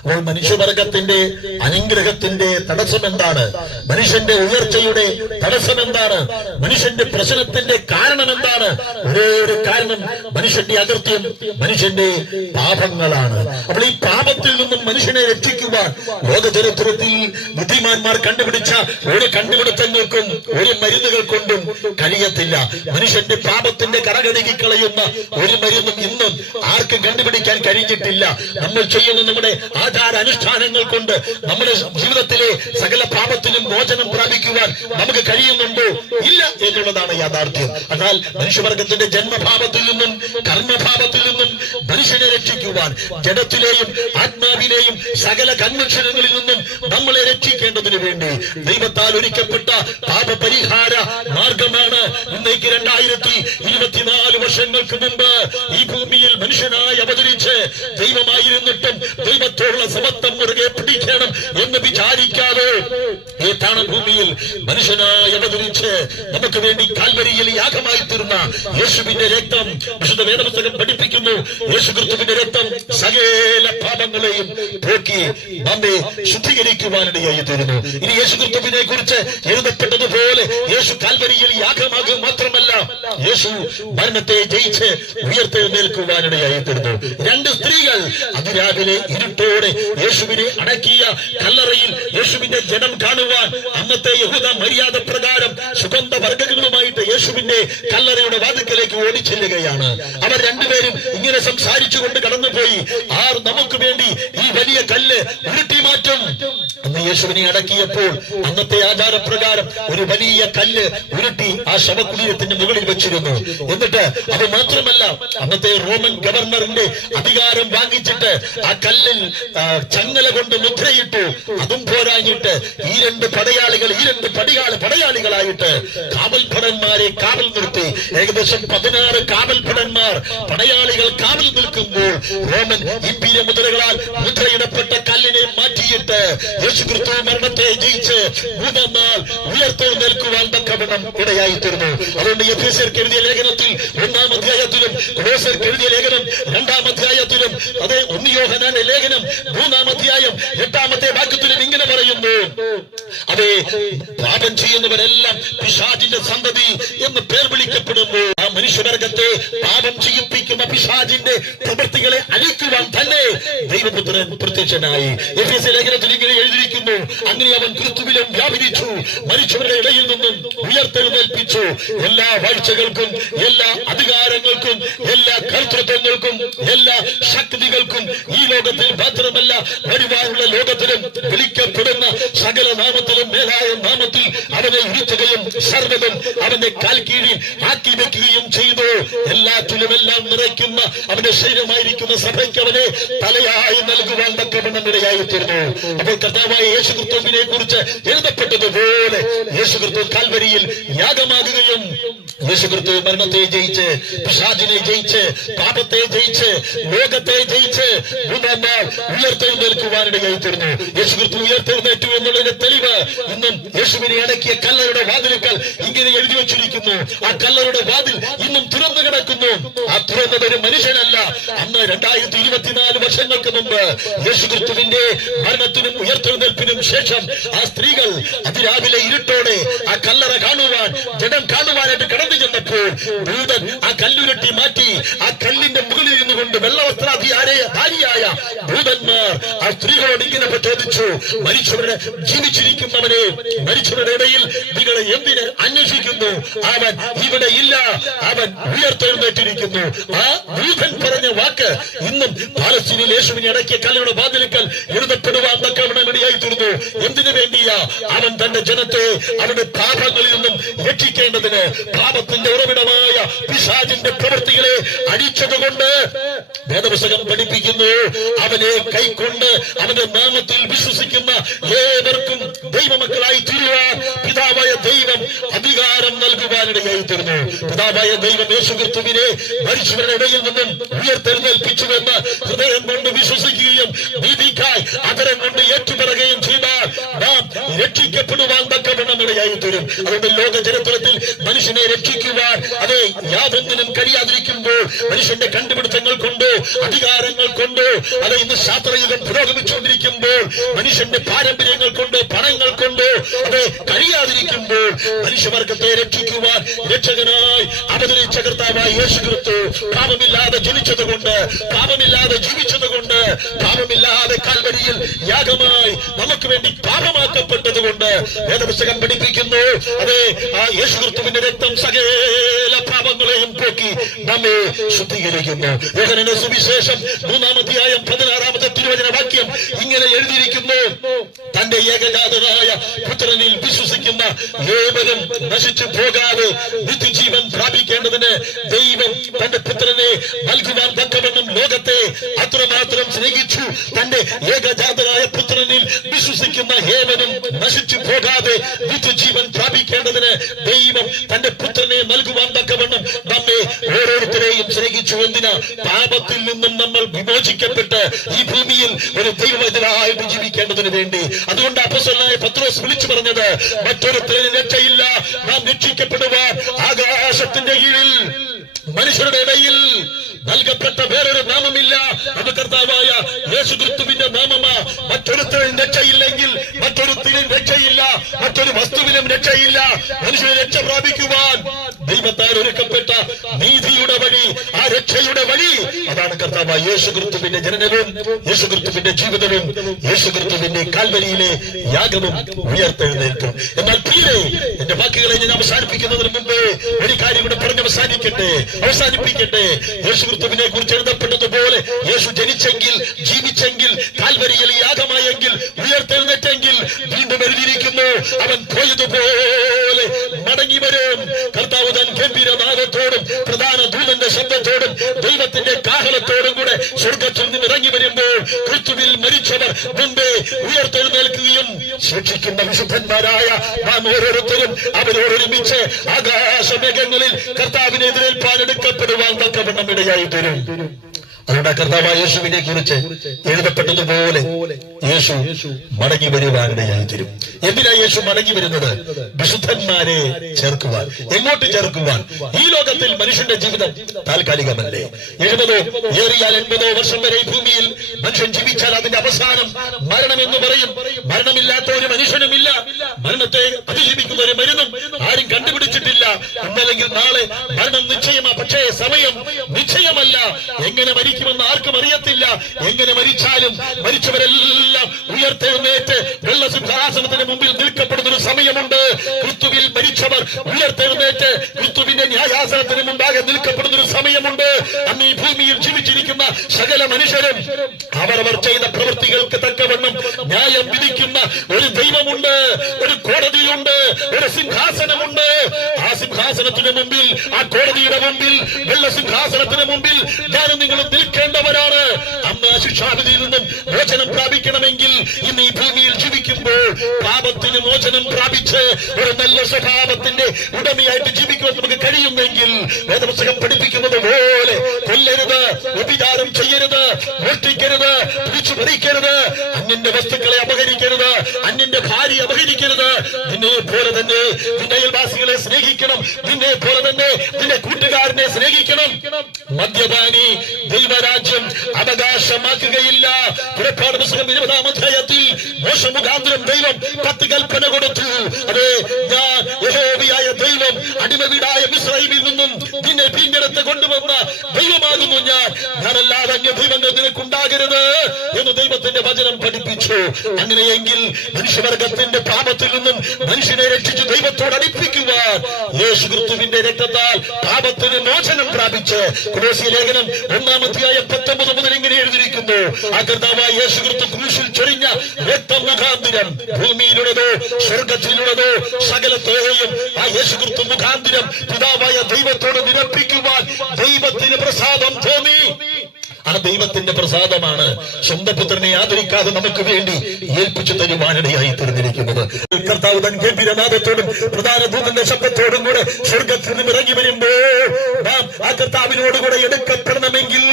അപ്പോൾ മനുഷ്യവർഗത്തിന്റെ അനുഗ്രഹത്തിന്റെ തടസ്സം എന്താണ്? മനുഷ്യന്റെ ഉയർച്ചയുടെ തടസ്സം എന്താണ്? മനുഷ്യന്റെ പ്രശ്നത്തിന്റെ കാരണം എന്താണ്? ഒരേ ഒരു കാരണം, മനുഷ്യന്റെ അകൃത്യം, മനുഷ്യന്റെ പാപങ്ങളാണ്. അപ്പോൾ ഈ പാപത്തിൽ നിന്നും മനുഷ്യനെ രക്ഷിക്കുവാൻ ലോക ചരിത്രത്തിൽ ബുദ്ധിമാന്മാർ കണ്ടുപിടിച്ച ഒരു കണ്ടുപിടുത്തങ്ങൾക്കും ഒരു മരുന്നുകൾ കൊണ്ടും കഴിയത്തില്ല. മനുഷ്യന്റെ പാപത്തിന്റെ കറകഴുകി കളയുന്ന ഒരു മരുന്നും ഇന്നും ആർക്കും കണ്ടുപിടിക്കാൻ കഴിഞ്ഞിട്ടില്ല. നമ്മൾ ചെയ്യുന്ന നമ്മുടെ അനുഷ്ഠാനങ്ങൾ കൊണ്ട് നമ്മുടെ ജീവിതത്തിലെ സകല പാപത്തിനും മോചനം പ്രാപിക്കുവാൻ നമുക്ക് കഴിയുന്നുണ്ടോ? ഇല്ല എന്നുള്ളതാണ് യാഥാർത്ഥ്യം. എന്നാൽ മനുഷ്യവർഗത്തിന്റെ ജന്മഭാവത്തിൽ നിന്നും കർമ്മഭാവത്തിൽ നിന്നും മനുഷ്യനെ രക്ഷിക്കുവാൻ, ജഡത്തിലെയും ആത്മാവിലെയും സകല കൺവെൻഷനുകളിൽ നിന്നും നമ്മളെ രക്ഷിക്കേണ്ടതിനു വേണ്ടി ദൈവത്താൽ ഒരുക്കപ്പെട്ട പാപപരിഹാര മാർഗമാണ് ഇന്നേക്ക് 2024 വർഷങ്ങൾക്ക് മുമ്പ് ഈ ഭൂമിയിൽ മനുഷ്യനായി അവതരിച്ച് ദൈവമായിരുന്നിട്ടും ദൈവത്തോടുള്ള സമത്വം മുറുകെ പിടിക്കണം എന്ന് വിചാരിക്കാതെ കാണഭൂമിയിൽ മനുഷ്യനായി അവതരിച്ച് നമുക്ക് വേണ്ടി കാൽവരിയിൽ യാഗമായി തീർന്ന യേശുവിന്റെ രക്തം വിശുദ്ധ വേദപുസ്തകം പഠിപ്പിക്കുന്നു. യേശുക്രിസ്തുവിന്റെ രക്തം സകല പാപങ്ങളെയും പോക്കി നമ്മെ ശുദ്ധീകരിക്കുവാനിടയായി തീരുന്നു. ഇനി യേശുക്രിസ്തുവിനെ കുറിച്ച് എഴുതപ്പെട്ടതുപോലെ യേശു കാൽവരിയിൽ യാഗമാകും മാത്രമല്ല, യേശു മരണത്തെ ജയിച്ച് ഉയർത്തെഴുന്നേൽക്കുവാനിടയായി തീർന്നു. രണ്ട് സ്ത്രീകൾ അതിരാവിലെ ഇരുട്ടോടെ യേശുവിനെ അടക്കിയ കല്ലറയിൽ യേശുവിന്റെ ജനം കാണുവാൻ അന്നത്തെ യഹൂദ മര്യാദ പ്രകാരം സുഗന്ധവർഗ്ഗങ്ങളുമായിട്ട് യേശുവിന്റെ കല്ലറയുടെ വാതിക്കലേക്ക് ഓടിച്ചെല്ലുകയാണ്. അവർ രണ്ടുപേരും ഇങ്ങനെ സംസാരിച്ചുകൊണ്ട് കടന്നുപോയി, ആർ നമുക്ക് വേണ്ടി ഈ വലിയ കല്ല് ഉരുട്ടി മാറ്റും. അന്ന് യേശുവിനെ അടക്കിയപ്പോൾ അന്നത്തെ ആചാരപ്രകാരം ഒരു വലിയ കല്ല് ഉരുട്ടി ആ ശവകുടീരത്തിന്റെ മുകളിൽ വെച്ചിരുന്നു. എന്നിട്ട് അത് മാത്രമല്ല, അന്നത്തെ റോമൻ ഗവർണറിന്റെ അധികാരം വാങ്ങിച്ചിട്ട് ആ കല്ലിൽ ചങ്ങല കൊണ്ട് മുദ്രയിട്ടു. അതും പോരാഞ്ഞിട്ട് ഈ രണ്ട് പടയാളികളായിട്ട് കാവൽഭടന്മാരെ കാവൽ നിർത്തി. ഏകദേശം 16 കാവൽഭടന്മാർ പടയാളികൾ കാവൽ നിൽക്കുമ്പോൾ റോമൻ ഇമ്പീരിയ മുദ്രകളാൽ മുദ്രയിടപ്പെട്ട കല്ലിനെ മാറ്റിയിട്ട് യേശുക്രിസ്തു മരണത്തെ ജയിച്ച് 3-ാം നാൾ ഉയർത്തെഴുന്നേൽക്കുവാൻ തക്കവണ്ണം ഇടയായി തീർന്നു. അതുകൊണ്ട് എഫേസ്യർക്ക് എഴുതിയ ലേഖനത്തിൽ 1-ാം അധ്യായത്തിലും കൊലോസ്യർക്ക് എഴുതിയ ലേഖനം 2-ാം അധ്യായത്തിലും അതേ 1 യോഹന്നാന്റെ ലേഖനം 3-ാം അധ്യായം 8-ാമത്തെ വാക്യത്തിലും ഇങ്ങനെ പറയുന്നു, അതേ പാപം ചെയ്യുന്നവരെല്ലാം പിശാചിന്റെ സന്തതി എന്ന് പേർ വിളിക്കപ്പെടുമ്പോൾ ആ മനുഷ്യവർഗത്തെ പാപം ചെയ്യിപ്പിക്കുന്ന പിശാചിന്റെ പ്രവൃത്തികളെ അഴിക്കുവാൻ തന്നെ ദൈവപുത്രൻ പ്രത്യക്ഷനായി. എഫേസ്യ ലേഖനത്തിൽ ഇങ്ങനെ എഴുതിയിരിക്കുന്നു, അങ്ങനെ അവൻ ക്രിസ്തുവിലും വ്യാപരിച്ചു, മരിച്ചവരുടെ ഇടയിൽ നിന്നും ഉയർത്തെഴുന്നേൽപ്പിച്ചു. എല്ലാ വാഴ്ചകൾക്കും എല്ലാ അധികാരങ്ങൾക്കും എല്ലാ കർത്തൃത്വങ്ങൾക്കും എല്ലാ ശക്തികൾക്കും ഈ ലോകത്തിൽ മാത്രമല്ല വരുവാനുള്ള ലോകത്തിലും വിളിക്കപ്പെടുന്ന സകല നാമത്തിലും മേലായ നാമത്തിൽ അവനെ ഇരുത്തുകയും സർവ്വതും അവന്റെ കാൽ കീഴിൽ ആക്കി വെക്കുകയും ചെയ്തു. എല്ലാറ്റിലുമെല്ലാം നിറയ്ക്കുന്ന അവന്റെ ശരീരമായിരിക്കുന്ന സഭയ്ക്ക് അവനെ തലയായി നൽകുവാൻ തക്കവണ്ണം ഇടയായി തീർന്നു. അപ്പോൾ കർത്താവായ യേശുക്രിസ്തുവിനെ കുറിച്ച് എഴുതപ്പെട്ടതുപോലെ യേശുക്രിസ്തു കാൽവരിയിൽ യാഗമാകുകയും യേശുക്രിസ്തു മരണത്തെ ജയിച്ച് പിശാചിനെ ജയിച്ച് പാപത്തെ ജയിച്ച് ലോകത്തെ ജയിച്ച് 3-ാം നാൾ ഉയർത്തെഴുന്നേൽക്കുവാനിടയായി തീർന്നു. യേശുക്രിസ്തു ഉയർത്തെഴുന്നേറ്റു എന്നുള്ളതിന്റെ തെളിവ് ഇന്നും യേശുവിനെ അടക്കിയ കല്ലറയുടെ വാതിലുകൾ ഇങ്ങനെ എഴുതി വച്ചിരിക്കുന്നു. ആ കല്ലറയുടെ വാതിൽ ഇന്നും തുറന്നു കിടക്കുന്നു. ആ തുറന്നത് ഒരു മനുഷ്യനല്ല. അന്ന് 2024 വർഷങ്ങൾക്ക് മുമ്പ് യേശുക്രിസ്തുവിന്റെ മരണത്തിനും ഉയർത്തെഴുന്നേൽപ്പിനും ശേഷം ആ സ്ത്രീകൾ അതിരാവിലെ ഇരുട്ടോടെ ആ കല്ലറ കാണുവാൻ ജനം കാണുവാനായിട്ട് കടന്നു ചെന്നപ്പോൾ ദൂതൻ ആ കല്ലുരുട്ടി മാറ്റി ആ കല്ലിന്റെ മുകളിൽ നിന്നുകൊണ്ട് വെള്ളവസ്ത്രാധികാരിയായ ദൂതന്മാർ ആ സ്ത്രീകളോട് ഇങ്ങനെ ചോദിച്ചു, മരിച്ചവരുടെ ജീവിച്ചിരിക്കുന്നവനെ മരിച്ചവരുടെ ഇടയിൽ നിങ്ങൾ എന്തിന് അന്വേഷിക്കുന്നു? അവൻ ഇവിടെ ഇല്ല, അവൻ ഉയർത്തെഴുന്നേറ്റിരിക്കുന്നു. ആ ദൂതൻ പറഞ്ഞ വാക്ക് ഇന്നും പാലസ്തീനിൽ യേശുവിനെ അടക്കിയ കല്ലുകളുടെ വാതിലുകൾ എഴുതപ്പെടുവാൻ തക്കവണ്ണം ഇടയായി തീർന്നു. എന്തിനു വേണ്ടിയാ? അവൻ തന്റെ ജനത്തെ അവരുടെ പാപങ്ങളിൽ നിന്നും രക്ഷിക്കേണ്ടതിന് പാപത്തിന്റെ ഉറവിടമായ പിശാചിന്റെ പ്രവൃത്തികളെ അടിച്ചതുകൊണ്ട് വേദപുസ്തകം പഠിപ്പിക്കുന്നു, അവനെ കൈക്കൊണ്ട് അവന്റെ നാമത്തിൽ വിശ്വസിക്കുന്ന ഏവർക്കും ദൈവമക്കളായി തീരുവാൻ പിതാവായ ദൈവം അധികാരം നൽകുവാനിടയായി തീർന്നു. പിതാവായ ദൈവം യേശുക്രിസ്തുവിനെ മരിച്ചവരുടെ ഇടയിൽ നിന്നും ഉയർത്തെഴുന്നേൽപ്പിച്ചുവെന്ന് ഹൃദയം കൊണ്ട് വിശ്വസിക്കുകയും നീതിക്കായി അതരം കൊണ്ട് ഏറ്റുപറയുകയും ചെയ്താൽ നാം രക്ഷിക്കപ്പെടുവാൻ തക്കവണ്ണം ഇടയായി തീരും. അതുകൊണ്ട് ലോക ചരിത്രത്തിൽ മനുഷ്യനെ രക്ഷിക്കുവാൻ അതേ യാതൊന്നിനും കഴിയാതിരിക്കുമ്പോൾ മനുഷ്യന്റെ കണ്ടുപിടുത്തങ്ങൾ കൊണ്ടോ അധികാരങ്ങൾ കൊണ്ടോ അത് ഇന്ന് ശാസ്ത്രയുഗം പുരോഗമിച്ചുകൊണ്ടിരിക്കുമ്പോൾ മനുഷ്യന്റെ പാരമ്പര്യങ്ങൾ കൊണ്ടോ പണങ്ങൾ കൊണ്ടോ അത് കഴിയാതിരിക്കുമ്പോൾ മനുഷ്യവർഗത്തെ രക്ഷിക്കുവാൻ രക്ഷകനായി അവതരിച്ച കർത്താവായ യേശുക്രിസ്തു പാപമില്ലാതെ ജനിച്ചതുകൊണ്ട് പാപമില്ലാതെ ജീവിച്ചതുകൊണ്ട് പാപമില്ലാതെ കാൽവരിയിൽ യാഗമായി നമുക്ക് വേണ്ടി പാപമാക്കപ്പെട്ടതുകൊണ്ട് വേദപുസ്തകം പഠിപ്പിക്കുന്നു, അതെ ആ യേശുക്രിസ്തുവിന്റെ രക്തം സകല പാപങ്ങളെയും പോക്കി നമ്മെ ശുദ്ധീകരിക്കുന്നു. യോഹന്നാന്റെ സുവിശേഷം 3-ാം അധ്യായം 16-ാമത്തെ തിരുവചന വാക്യം ഇങ്ങനെ എഴുതിയിരിക്കുന്നു, തന്റെ ഏകജാതനായ പുത്രനിൽ വിശ്വസിക്കുന്ന ഏവരും നശിച്ചു പോകാതെ നിത്യജീവൻ പ്രാപിക്കേണ്ടതിന് ദൈവം തന്റെ പുത്രനെ നൽകുവാൻ തക്കവണ്ണം ലോകത്തെ അത്രമാത്രം സ്നേഹിച്ചു. തന്റെ ഏകജാതനായ പുത്രനിൽ വിശ്വസിക്കുന്ന ഏവനും നശിച്ചു പോകാതെ നിത്യജീവൻ പ്രാപിക്കേണ്ടതിന് ദൈവം തന്റെ പുത്രനെ നൽകുവാൻ തക്കവണ്ണം നമ്മെ ഓരോരുത്തരെയും സ്നേഹിച്ചു. ജനിച്ചു. എന്തിനാ? പാപത്തിൽ നിന്നും നമ്മൾ വിമോചിക്കപ്പെട്ട് ഈ ഭൂമിയിൽ ഒരു ദൈവവചനായിട്ട് ജീവിക്കേണ്ടതിന് വേണ്ടി. അതുകൊണ്ട് അപ്പോസ്തലനായ പത്രോസ് വിളിച്ചു പറഞ്ഞത്, മറ്റൊരുത്തന് രക്ഷയില്ല, നാം രക്ഷിക്കപ്പെടുവാൻ ആകാശത്തിന്റെ കീഴിൽ മനുഷ്യരുടെ ഇടയിൽ നൽകപ്പെട്ട വേറൊരു നാമമില്ല, അത് കർത്താവായ യേശുക്രിസ്തുവിന്റെ നാമമാ. മറ്റൊരുത്തരും രക്ഷയില്ലെങ്കിൽ മറ്റൊരുത്തിനും രക്ഷയില്ല, മറ്റൊരു വസ്തുവിനും രക്ഷയില്ല. മനുഷ്യനെ രക്ഷ പ്രാപിക്കുവാൻ ദൈവത്താൽ ഒരുക്കപ്പെട്ട നീതിയുടെ വഴി, ആ രക്ഷയുടെ വഴി, അതാണ് കർത്താവായ യേശുക്രിസ്തുവിന്റെ ജനനവും യേശുക്രിസ്തുവിന്റെ ജീവിതവും യേശുക്രിസ്തുവിന്റെ കാൽവരിയിലെ യാഗവും ഉയർത്തെഴുന്നേൽക്കും. എന്നാൽ പ്രിയരേ, എന്റെ വാക്കുകളെ ഞാൻ അവസാനിപ്പിക്കുന്നതിന് മുമ്പ് ഒരു കാര്യം കൂടെ പറഞ്ഞ് അവസാനിപ്പിക്കട്ടെ. യേശുക്രിസ്തുവിനെ കുറിച്ച് എഴുതപ്പെട്ടതുപോലെ യേശു ജനിച്ചെങ്കിൽ, ജീവിച്ചെങ്കിൽ, കാൽവരിയിൽ യാഗമായെങ്കിൽ, ഉയർത്തെഴുന്നേറ്റെങ്കിൽ, വീണ്ടും എഴുതിയിരിക്കുന്നു, അവൻ പോയതുപോലെ മടങ്ങി വരും. കർത്താവ് തൻ ഗംഭീരനാദത്തോടും പ്രധാന ദൂതന്റെ ശബ്ദത്തോടും ദൈവത്തിന്റെ കാഹളത്തോടും കൂടെ സ്വർഗത്തിൽ നിന്ന് ഇറങ്ങി വരുമ്പോൾ ക്രിസ്തുവിൽ മരിച്ചവർ മുമ്പേ ഉയർത്തെഴുന്നേൽക്കുകയും ശിക്ഷിക്കുന്ന വിശുദ്ധന്മാരായ നാം ഓരോരുത്തരും അവരോടൊരുമിച്ച് ആകാശമേഘങ്ങളിൽ കർത്താവിനെ എതിരേൽപ്പാൻ എടുക്കപ്പെടുവാൻ തക്കവണ്ണം ഇടയായി തരും. അതുകൊണ്ട് കർത്താവായ യേശുവിനെ കുറിച്ച് എഴുതപ്പെട്ടതുപോലെ യേശു മടങ്ങി വരുവാനിടയായി തരും. എന്തിനാ യേശു മടങ്ങി വരുന്നത്? വിശുദ്ധന്മാരെ ചേർക്കുവാൻ. എങ്ങോട്ട് ചേർക്കുവാൻ? ഈ ലോകത്തിൽ മനുഷ്യന്റെ ജീവിതം താൽക്കാലികമല്ലേ? 70 ഏറിയാൽ 80 വർഷം വരെ ഈ ഭൂമിയിൽ മനുഷ്യൻ ജീവിച്ചാൽ അതിന്റെ അവസാനം മരണം എന്ന് പറയും. മരണമില്ലാത്ത ഒരു മനുഷ്യനുമില്ല. മരണത്തെ അതിജീവിക്കുന്ന ഒരു മരുന്നും ആരും കണ്ടുപിടിച്ചിട്ടില്ല. ഇന്നല്ലെങ്കിൽ നാളെ മരണം നിശ്ചയമാ. പക്ഷേ സമയം നിശ്ചയമല്ല. എങ്ങനെ മരിക്കുമെന്ന് ആർക്കും അറിയത്തില്ല. എങ്ങനെ മരിച്ചാലും മരിച്ചവരെല്ലാം ഉയർത്തെഴുന്നേറ്റ് വെള്ളസിംഹാസനത്തിന് മുമ്പിൽ നിൽക്കപ്പെടുന്ന ഒരു സമയമുണ്ട്. ക്രിസ്തുവിൽ മരിച്ചവർ ഉയർത്തെഴുന്നേറ്റ് ക്രിസ്തുവിന്റെ ന്യായാസനത്തിന് മുമ്പാകെ നിൽക്കപ്പെടുന്ന ഒരു സമയമുണ്ട്. അന്ന് ഈ ഭൂമിയിൽ ജീവിച്ചിരിക്കുന്ന സകല മനുഷ്യരും അവരവർ ചെയ്ത പ്രവൃത്തികൾക്ക് തക്കവണ്ണം ന്യായം വിധിക്കുന്ന ഒരു ദൈവമുണ്ട്, ഒരു കോടതിയുണ്ട്, ഒരു സിംഹാസനമുണ്ട്. ആ സിംഹാസനത്തിന് മുമ്പിൽ, ആ കോടതിയുടെ മുമ്പിൽ, വെള്ളസിംഹാസനത്തിന് മുമ്പിൽ ഞാനും നിങ്ങളും നിൽക്കേണ്ടവരാണ്. അന്ന് ശിക്ഷാവിധിയിൽ നിന്നും മോചനം പ്രാപിക്കണമെങ്കിൽ ഇന്ന് ഈ ഭൂമിയിൽ ജീവിക്കുമ്പോൾ പാപത്തിന് മോചനം പ്രാപിച്ച് ഒരു നല്ല സ്വഭാവത്തിന്റെ ഉടമയായിട്ട് ജീവിക്കുവാൻ നമുക്ക് കഴിയുമെങ്കിൽ വേദപുസ്തകം പഠിപ്പിക്കുന്നത് പോലെ കൊല്ലരുത്, വ്യഭിചാരം ചെയ്യരുത്, മോഷ്ടിക്കരുത്, പിടിച്ചു പറിക്കരുത്, അന്യന്റെ വസ്തുക്കളെ അപഹരിക്കരുത്, അന്യന്റെ ഭാര്യ അപഹരിക്കരുത്, നിന്നെ പോലെ തന്നെ നിന്റെ അയൽവാസികളെ സ്നേഹിക്കണം, നിന്നെ പോലെ തന്നെ നിന്റെ കൂട്ടുകാരനെ സ്നേഹിക്കണം. മദ്യപാനി ദൈവരാജ്യം അവകാശമാക്കുകയില്ല. പുറപ്പാട് പുസ്തകം 20-ാം അധ്യായത്തിൽ മോശെ മുഖാന്തരം ദൈവം 10 കൽപ്പന കൊടുത്തു. അതെ, ഞാൻ യഹോവയായ ദൈവം അടിമ വീടായ മിസ്രയീമിൽ നിന്നും നിന്നെ വീണ്ടെടുത്ത് കൊണ്ടുവന്ന ദൈവമാകുന്നു ഞാനല്ലാതെ അന്യ ദൈവങ്ങൾ നിനക്കുണ്ടാകരുത് എന്ന് ദൈവത്തിന്റെ വചനം പഠിപ്പിച്ചു. അങ്ങനെയെങ്കിൽ മനുഷ്യവർഗത്തിന്റെ പാപത്തിൽ നിന്നും മനുഷ്യനെ രക്ഷിച്ച് ദൈവത്തോട് അടുപ്പിക്കുവാൻ യേശുക്രിസ്തുവിന്റെ രക്തത്താൽ പാപത്തിന് മോചനം പ്രാപിച്ച് കൊലോസ്യ ലേഖനം 1-ാം അധ്യായം 19 മുതൽ ഇങ്ങനെ എഴുതിയിരിക്കുന്നു, ആ കർത്താവായ യേശുക്രിസ്തു ക്രൂശിൽ ചൊരിഞ്ഞ രക്തം മുഖാന്തരം ഭൂമിയിലുള്ളതോ സ്വർഗത്തിലുള്ളതോ സകലത്തെയും ആ യേശുക്രിസ്തു മുഖാന്തരം പിതാവായ ദൈവത്തോട് നിരപ്പിക്കുവാൻ ദൈവത്തിന് പ്രസാദം തോന്നി. ആ ദൈവത്തിന്റെ പ്രസാദമാണ് സ്വന്തം പുത്രനെ ആദരിക്കാതെ നമുക്ക് വേണ്ടി ഏൽപ്പിച്ചു തരുവാനിടയായി തീർന്നിരിക്കുന്നത്. കർത്താവ് തൻ ഗംഭീരനാദത്തോടും പ്രധാന ദൂതന്റെ ശബ്ദത്തോടും കൂടെ സ്വർഗത്തിൽ നിന്ന് ഇറങ്ങി വരുമ്പോൾ നാം ആ കർത്താവിനോടുകൂടെ എടുക്കപ്പെടണമെങ്കിൽ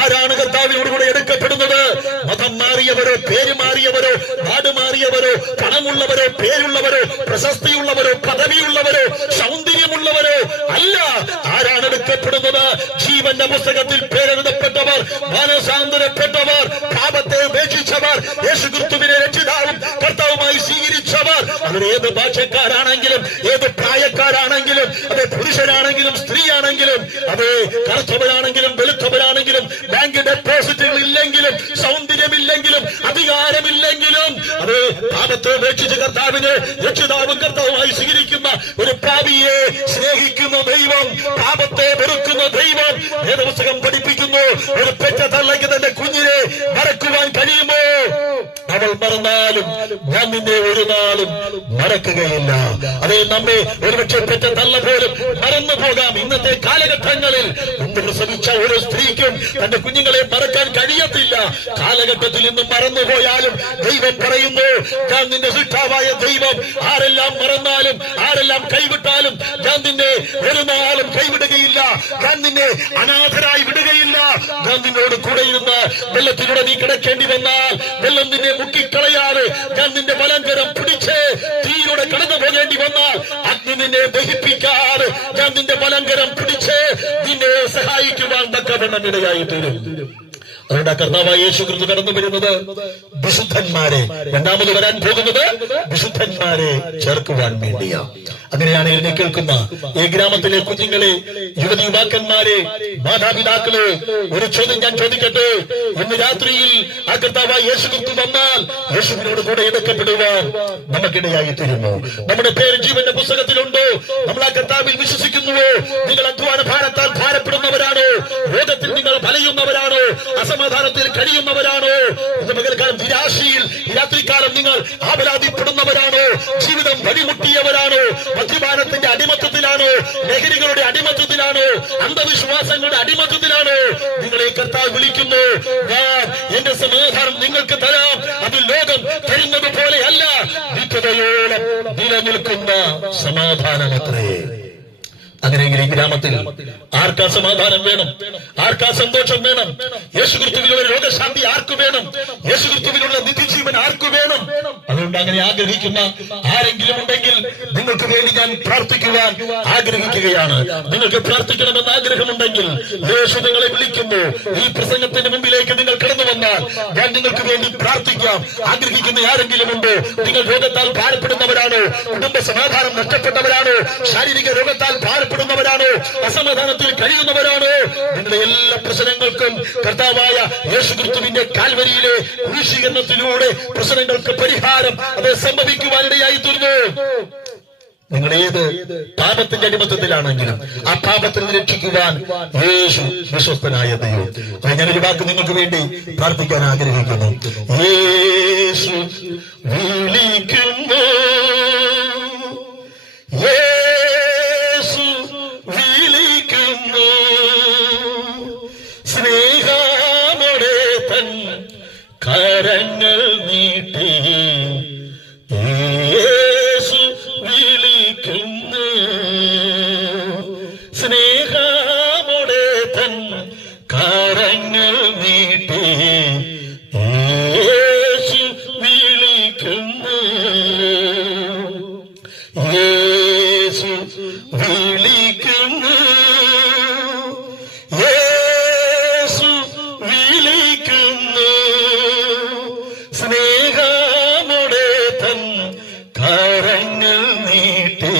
ആരാണ് കർത്താവിനോടുകൂടെ എടുക്കപ്പെടുന്നത്? മതം മാറിയവരോ, പേര് മാറിയവരോ, നാട് മാറിയവരോ, പണമുള്ളവരോ, പേരുള്ളവരോ, പ്രശസ്തിയുള്ളവരോ, പദവിയുള്ളവരോ, സൗന്ദര്യമുള്ളവരോ അല്ല. ആരാണ് എടുക്കപ്പെടുന്നത്? ജീവന്റെ പുസ്തകത്തിൽ പേരെഴുതപ്പെട്ടവർ, മാനസാന്തരപ്പെട്ടവർ, പാപത്തെ ഉപേക്ഷിച്ചവർ, യേശുക്രിസ്തുവിനെ രക്ഷിതാവും കർത്താവുമായി സ്വീകരിച്ചവർ. അവർ ഏത് ഭാഷക്കാരാണെങ്കിലും, ഏത് പ്രായക്കാരാണെങ്കിലും, അത് പുരുഷനാണെങ്കിലും സ്ത്രീയാണെങ്കിലും, അത് കറുത്തവരാണെങ്കിലും വെളുത്തവരാണെങ്കിലും, ബാങ്ക് ഡെപ്പോസിറ്റുകൾ ഇല്ലെങ്കിലും, സൗന്ദര്യമില്ലെങ്കിലും, അധികാരമില്ലെങ്കിലും, അത് പാപത്തെ ഉപേക്ഷിച്ച് കർത്താവിനെ രക്ഷിതാവും കർത്താവുമായി സ്വീകരിക്കുന്ന ഒരു പാപിയെ സ്നേഹിക്കുന്ന ദൈവം, പാപത്തെ വെറുക്കുന്ന ദൈവം വേദപുസ്തകം പഠിപ്പിക്കുന്നു. ഒരു പെറ്റ തള്ളയ്ക്ക് തന്റെ കുഞ്ഞിനെ മറക്കുവാൻ കഴിയുമോ? അവൾ മറന്നാലും ഞാൻ നിന്നെ ഒരു നാളും മറക്കുകയില്ല. അതേ, നമ്മെ ഒരുപക്ഷെ പെറ്റ തള്ള പോലും മറന്നു പോകാം. ഇന്നത്തെ കാലഘട്ടങ്ങളിൽ മുമ്പ് പ്രസവിച്ച ഒരു സ്ത്രീക്കും തന്റെ കുഞ്ഞുങ്ങളെ മറക്കാൻ കഴിയത്തില്ല. കാലഘട്ടത്തിൽ നിന്ന് മറന്നുപോയാലും ദൈവം പറയുന്നു, ഞാൻ നിന്റെ സൃഷ്ടാവായ ദൈവം. ആരെല്ലാം മറന്നാലും, ആരെല്ലാം കൈവിട്ടാലും ഞാൻ നിന്നെ ഒരു നാളും കൈവിടുകയില്ല. ഞാൻ നിന്നെ അനാഥരായി വിടുകയില്ല. ഞാൻ നിന്നോട് കൂടെ ഇരുന്ന് വെള്ളത്തിലൂടെ നീ കിടക്കേണ്ടി വന്നാൽ വെള്ളം നിന്നെ മുക്കിക്കളയാതെ ഞാൻ നിന്റെ വലങ്കരം പിടിച്ച് തീയിലൂടെ കടന്നു പോകേണ്ടി വന്നാൽ അഗ്നി നിന്നെ ദഹിപ്പിക്കാതെ ഞാൻ നിന്റെ വലങ്കരം പിടിച്ച് നിന്നെ സഹായിക്കുവാൻ തക്കവണ്ണം ഇടയായി തീരും. അതുകൊണ്ട് കർത്താവായ യേശു ക്രിസ്തു കടന്നു വരുന്നത് വിശുദ്ധന്മാരെ, രണ്ടാമത് വരാൻ പോകുന്നത് വിശുദ്ധന്മാരെ ചേർക്കുവാൻ വേണ്ടിയാ. അങ്ങനെയാണ് എന്നെ കേൾക്കുന്ന ഈ ഗ്രാമത്തിലെ കുഞ്ഞുങ്ങളെ, യുവതി യുവാക്കന്മാരെ, മാതാപിതാക്കളെ, ഒരു ചോദ്യം ഞാൻ ചോദിക്കട്ടെ. ഇന്ന് രാത്രിയിൽ ആ കർത്താവായ യേശു ക്രിസ്തു വന്നാൽ യേശുവിനോട് കൂടെ എടുക്കപ്പെടുവാൻ നമുക്കിടയായി തീരുന്നു. നമ്മുടെ പേര് ജീവന്റെ പുസ്തകത്തിലുണ്ടോ? നമ്മൾ ആ കർത്താവിൽ വിശ്വസിക്കുന്നുവോ? നിങ്ങൾ അധ്വാന ഭാരത്താൽ ഭാരപ്പെടുന്നവരാണോ? രോഗത്തിൽ നിങ്ങൾ വലയുന്നവരാണോ? അസമാധാനത്തിൽ കഴിയുന്നവരാണോ? ഇന്ന് പകൽക്കാലം നിരാശയിൽ രാത്രികാലം നിങ്ങൾ ആപലാതിപ്പെടുന്നവരാണോ? ജീവിതം വഴിമുട്ടിയവരാണോ? മദ്യപാനത്തിന്റെ അടിമത്തത്തിലാണോ? ലഹരികളുടെ അടിമത്തത്തിലാണോ? അന്ധവിശ്വാസങ്ങളുടെ അടിമത്തത്തിലാണോ? നിങ്ങളെ കർത്താവ് വിളിക്കുന്നു. ഞാൻ എന്റെ സമാധാനം നിങ്ങൾക്ക് തരാം. അത് ലോകം തരുന്നത് പോലെയല്ല, നിത്യതയോളം നിലനിൽക്കുന്ന സമാധാനമത്രേ. അങ്ങനെയെങ്കിൽ ഈ ഗ്രാമത്തിൽ ആർക്കാ സമാധാനം വേണം? ആർക്കാ സന്തോഷം വേണം? യേശുക്രിസ്തുവിനുള്ള രോഗശാന്തി ആർക്കു വേണം? യേശുക്രിസ്തുവിനുള്ള നിത്യജീവൻ ആർക്കു വേണം? അതുകൊണ്ട് അങ്ങനെ ആഗ്രഹിക്കുന്ന ആരെങ്കിലും ഉണ്ടെങ്കിൽ നിങ്ങൾക്ക് വേണ്ടി ഞാൻ പ്രാർത്ഥിക്കുവാൻ ആഗ്രഹിക്കുകയാണ്. നിങ്ങൾക്ക് പ്രാർത്ഥിക്കണമെന്ന് ആഗ്രഹമുണ്ടെങ്കിൽ യേശു നിങ്ങളെ വിളിക്കുന്നു. ഈ പ്രസംഗത്തിന്റെ മുമ്പിലേക്ക് നിങ്ങൾ കടന്നു വന്നാൽ ഞാൻ നിങ്ങൾക്ക് വേണ്ടി പ്രാർത്ഥിക്കാം. ആഗ്രഹിക്കുന്ന ആരെങ്കിലും ഉണ്ടോ? നിങ്ങൾ രോഗത്താൽ ഭാരപ്പെടുന്നവരാണോ? കുടുംബ സമാധാനം നഷ്ടപ്പെട്ടവരാണോ? ശാരീരിക രോഗത്താൽ പ്പെടുന്നവരാണോ? അസമാധാനത്തിൽ കഴിയുന്നവരാണോ? നിങ്ങളുടെ എല്ലാ പ്രശ്നങ്ങൾക്കും കർത്താവായ യേശുക്രിസ്തുവിന്റെ കാൽവരിയിലെ ക്രൂശീകരണത്തിലൂടെ പ്രശ്നങ്ങൾക്ക് പരിഹാരം അത് സംഭവിക്കുവാനിടയായി തീർന്നു. നിങ്ങൾ ഏത് പാപത്തിന്റെ അടിമത്തത്തിലാണെങ്കിലും ആ പാപത്തിൽ നിന്ന് രക്ഷിക്കുവാൻ യേശു വിശ്വസ്തനായ ദൈവം. ഞാനൊരു വാക്ക് നിങ്ങൾക്ക് വേണ്ടി പ്രാർത്ഥിക്കാൻ ആഗ്രഹിക്കുന്നു. യേശു വിളിക്കുന്നു, വിളിക്കുന്നു, സ്നേഹമോടെ തൻ കരങ്ങൾ നീട്ടി യേശു വിളിക്കുന്നു, സ്നേഹമോടെ തൻ കരങ്ങൾ നീട്ടി യേശു വിളിക്കുന്നു, യേശു വിളിക്കുന്നു, യേശു വിളിക്കുന്നു, സ്നേഹമോടെ തൻ കരങ്ങൾ നീട്ടി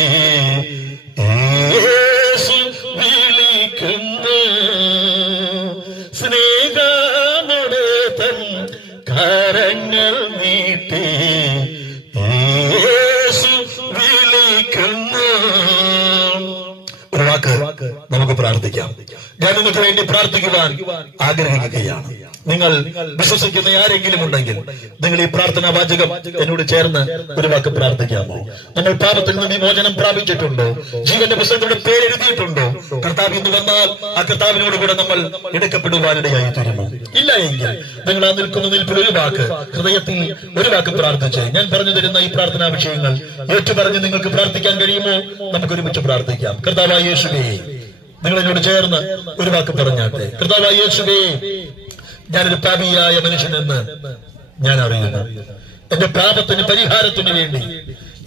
യേശു വിളിക്കുന്നു, സ്നേഹമോടെ തൻ കരങ്ങൾ നീട്ടി യേശു വിളിക്കുന്നു. ഒരു വാക്ക് നമുക്ക് പ്രാർത്ഥിക്കാം. ഞാൻ നിങ്ങൾക്ക് വേണ്ടി പ്രാർത്ഥിക്കുവാൻ ആഗ്രഹിക്കുകയാണ്. നിങ്ങൾ വിശ്വസിക്കുന്ന ആരെങ്കിലും ഉണ്ടെങ്കിൽ നിങ്ങൾ ഈ പ്രാർത്ഥനാ വാചകം എന്നോട് ചേർന്ന് ഒരു വാക്ക് പ്രാർത്ഥിക്കാമോ? നമ്മൾ പാപത്തിൽ നിന്ന് വിമോചനം പ്രാപിച്ചിട്ടുണ്ടോ? ജീവന്റെ പുസ്തകങ്ങളുടെ പേരെഴുതിയിട്ടുണ്ടോ? കർത്താവ് ഇന്ന് വന്നാൽ ആ കർത്താവിനോട് കൂടെ നമ്മൾ എടുക്കപ്പെടുവാനിടയായി തീരുമോ? ഇല്ല എങ്കിൽ നിങ്ങൾ ആ നിൽക്കുന്ന നിൽപ്പിൽ ഒരു വാക്ക്, ഹൃദയത്തിൽ ഒരു വാക്ക് പ്രാർത്ഥിച്ച് ഞാൻ പറഞ്ഞു തരുന്ന ഈ പ്രാർത്ഥനാ വിഷയങ്ങൾ ഏറ്റുപറഞ്ഞ് നിങ്ങൾക്ക് പ്രാർത്ഥിക്കാൻ കഴിയുമോ? നമുക്ക് ഒരുമിച്ച് പ്രാർത്ഥിക്കാം. കർത്താവായ യേശുവേ, നിങ്ങൾ എന്നോട് ചേർന്ന് ഒരു വാക്ക് പറഞ്ഞാട്ടെ. കർത്താവായ യേശുവേ, ഞാനൊരു പാപിയായ മനുഷ്യനെന്ന് ഞാൻ അറിയുന്നു. എന്റെ പാപത്തിന് പരിഹാരത്തിന് വേണ്ടി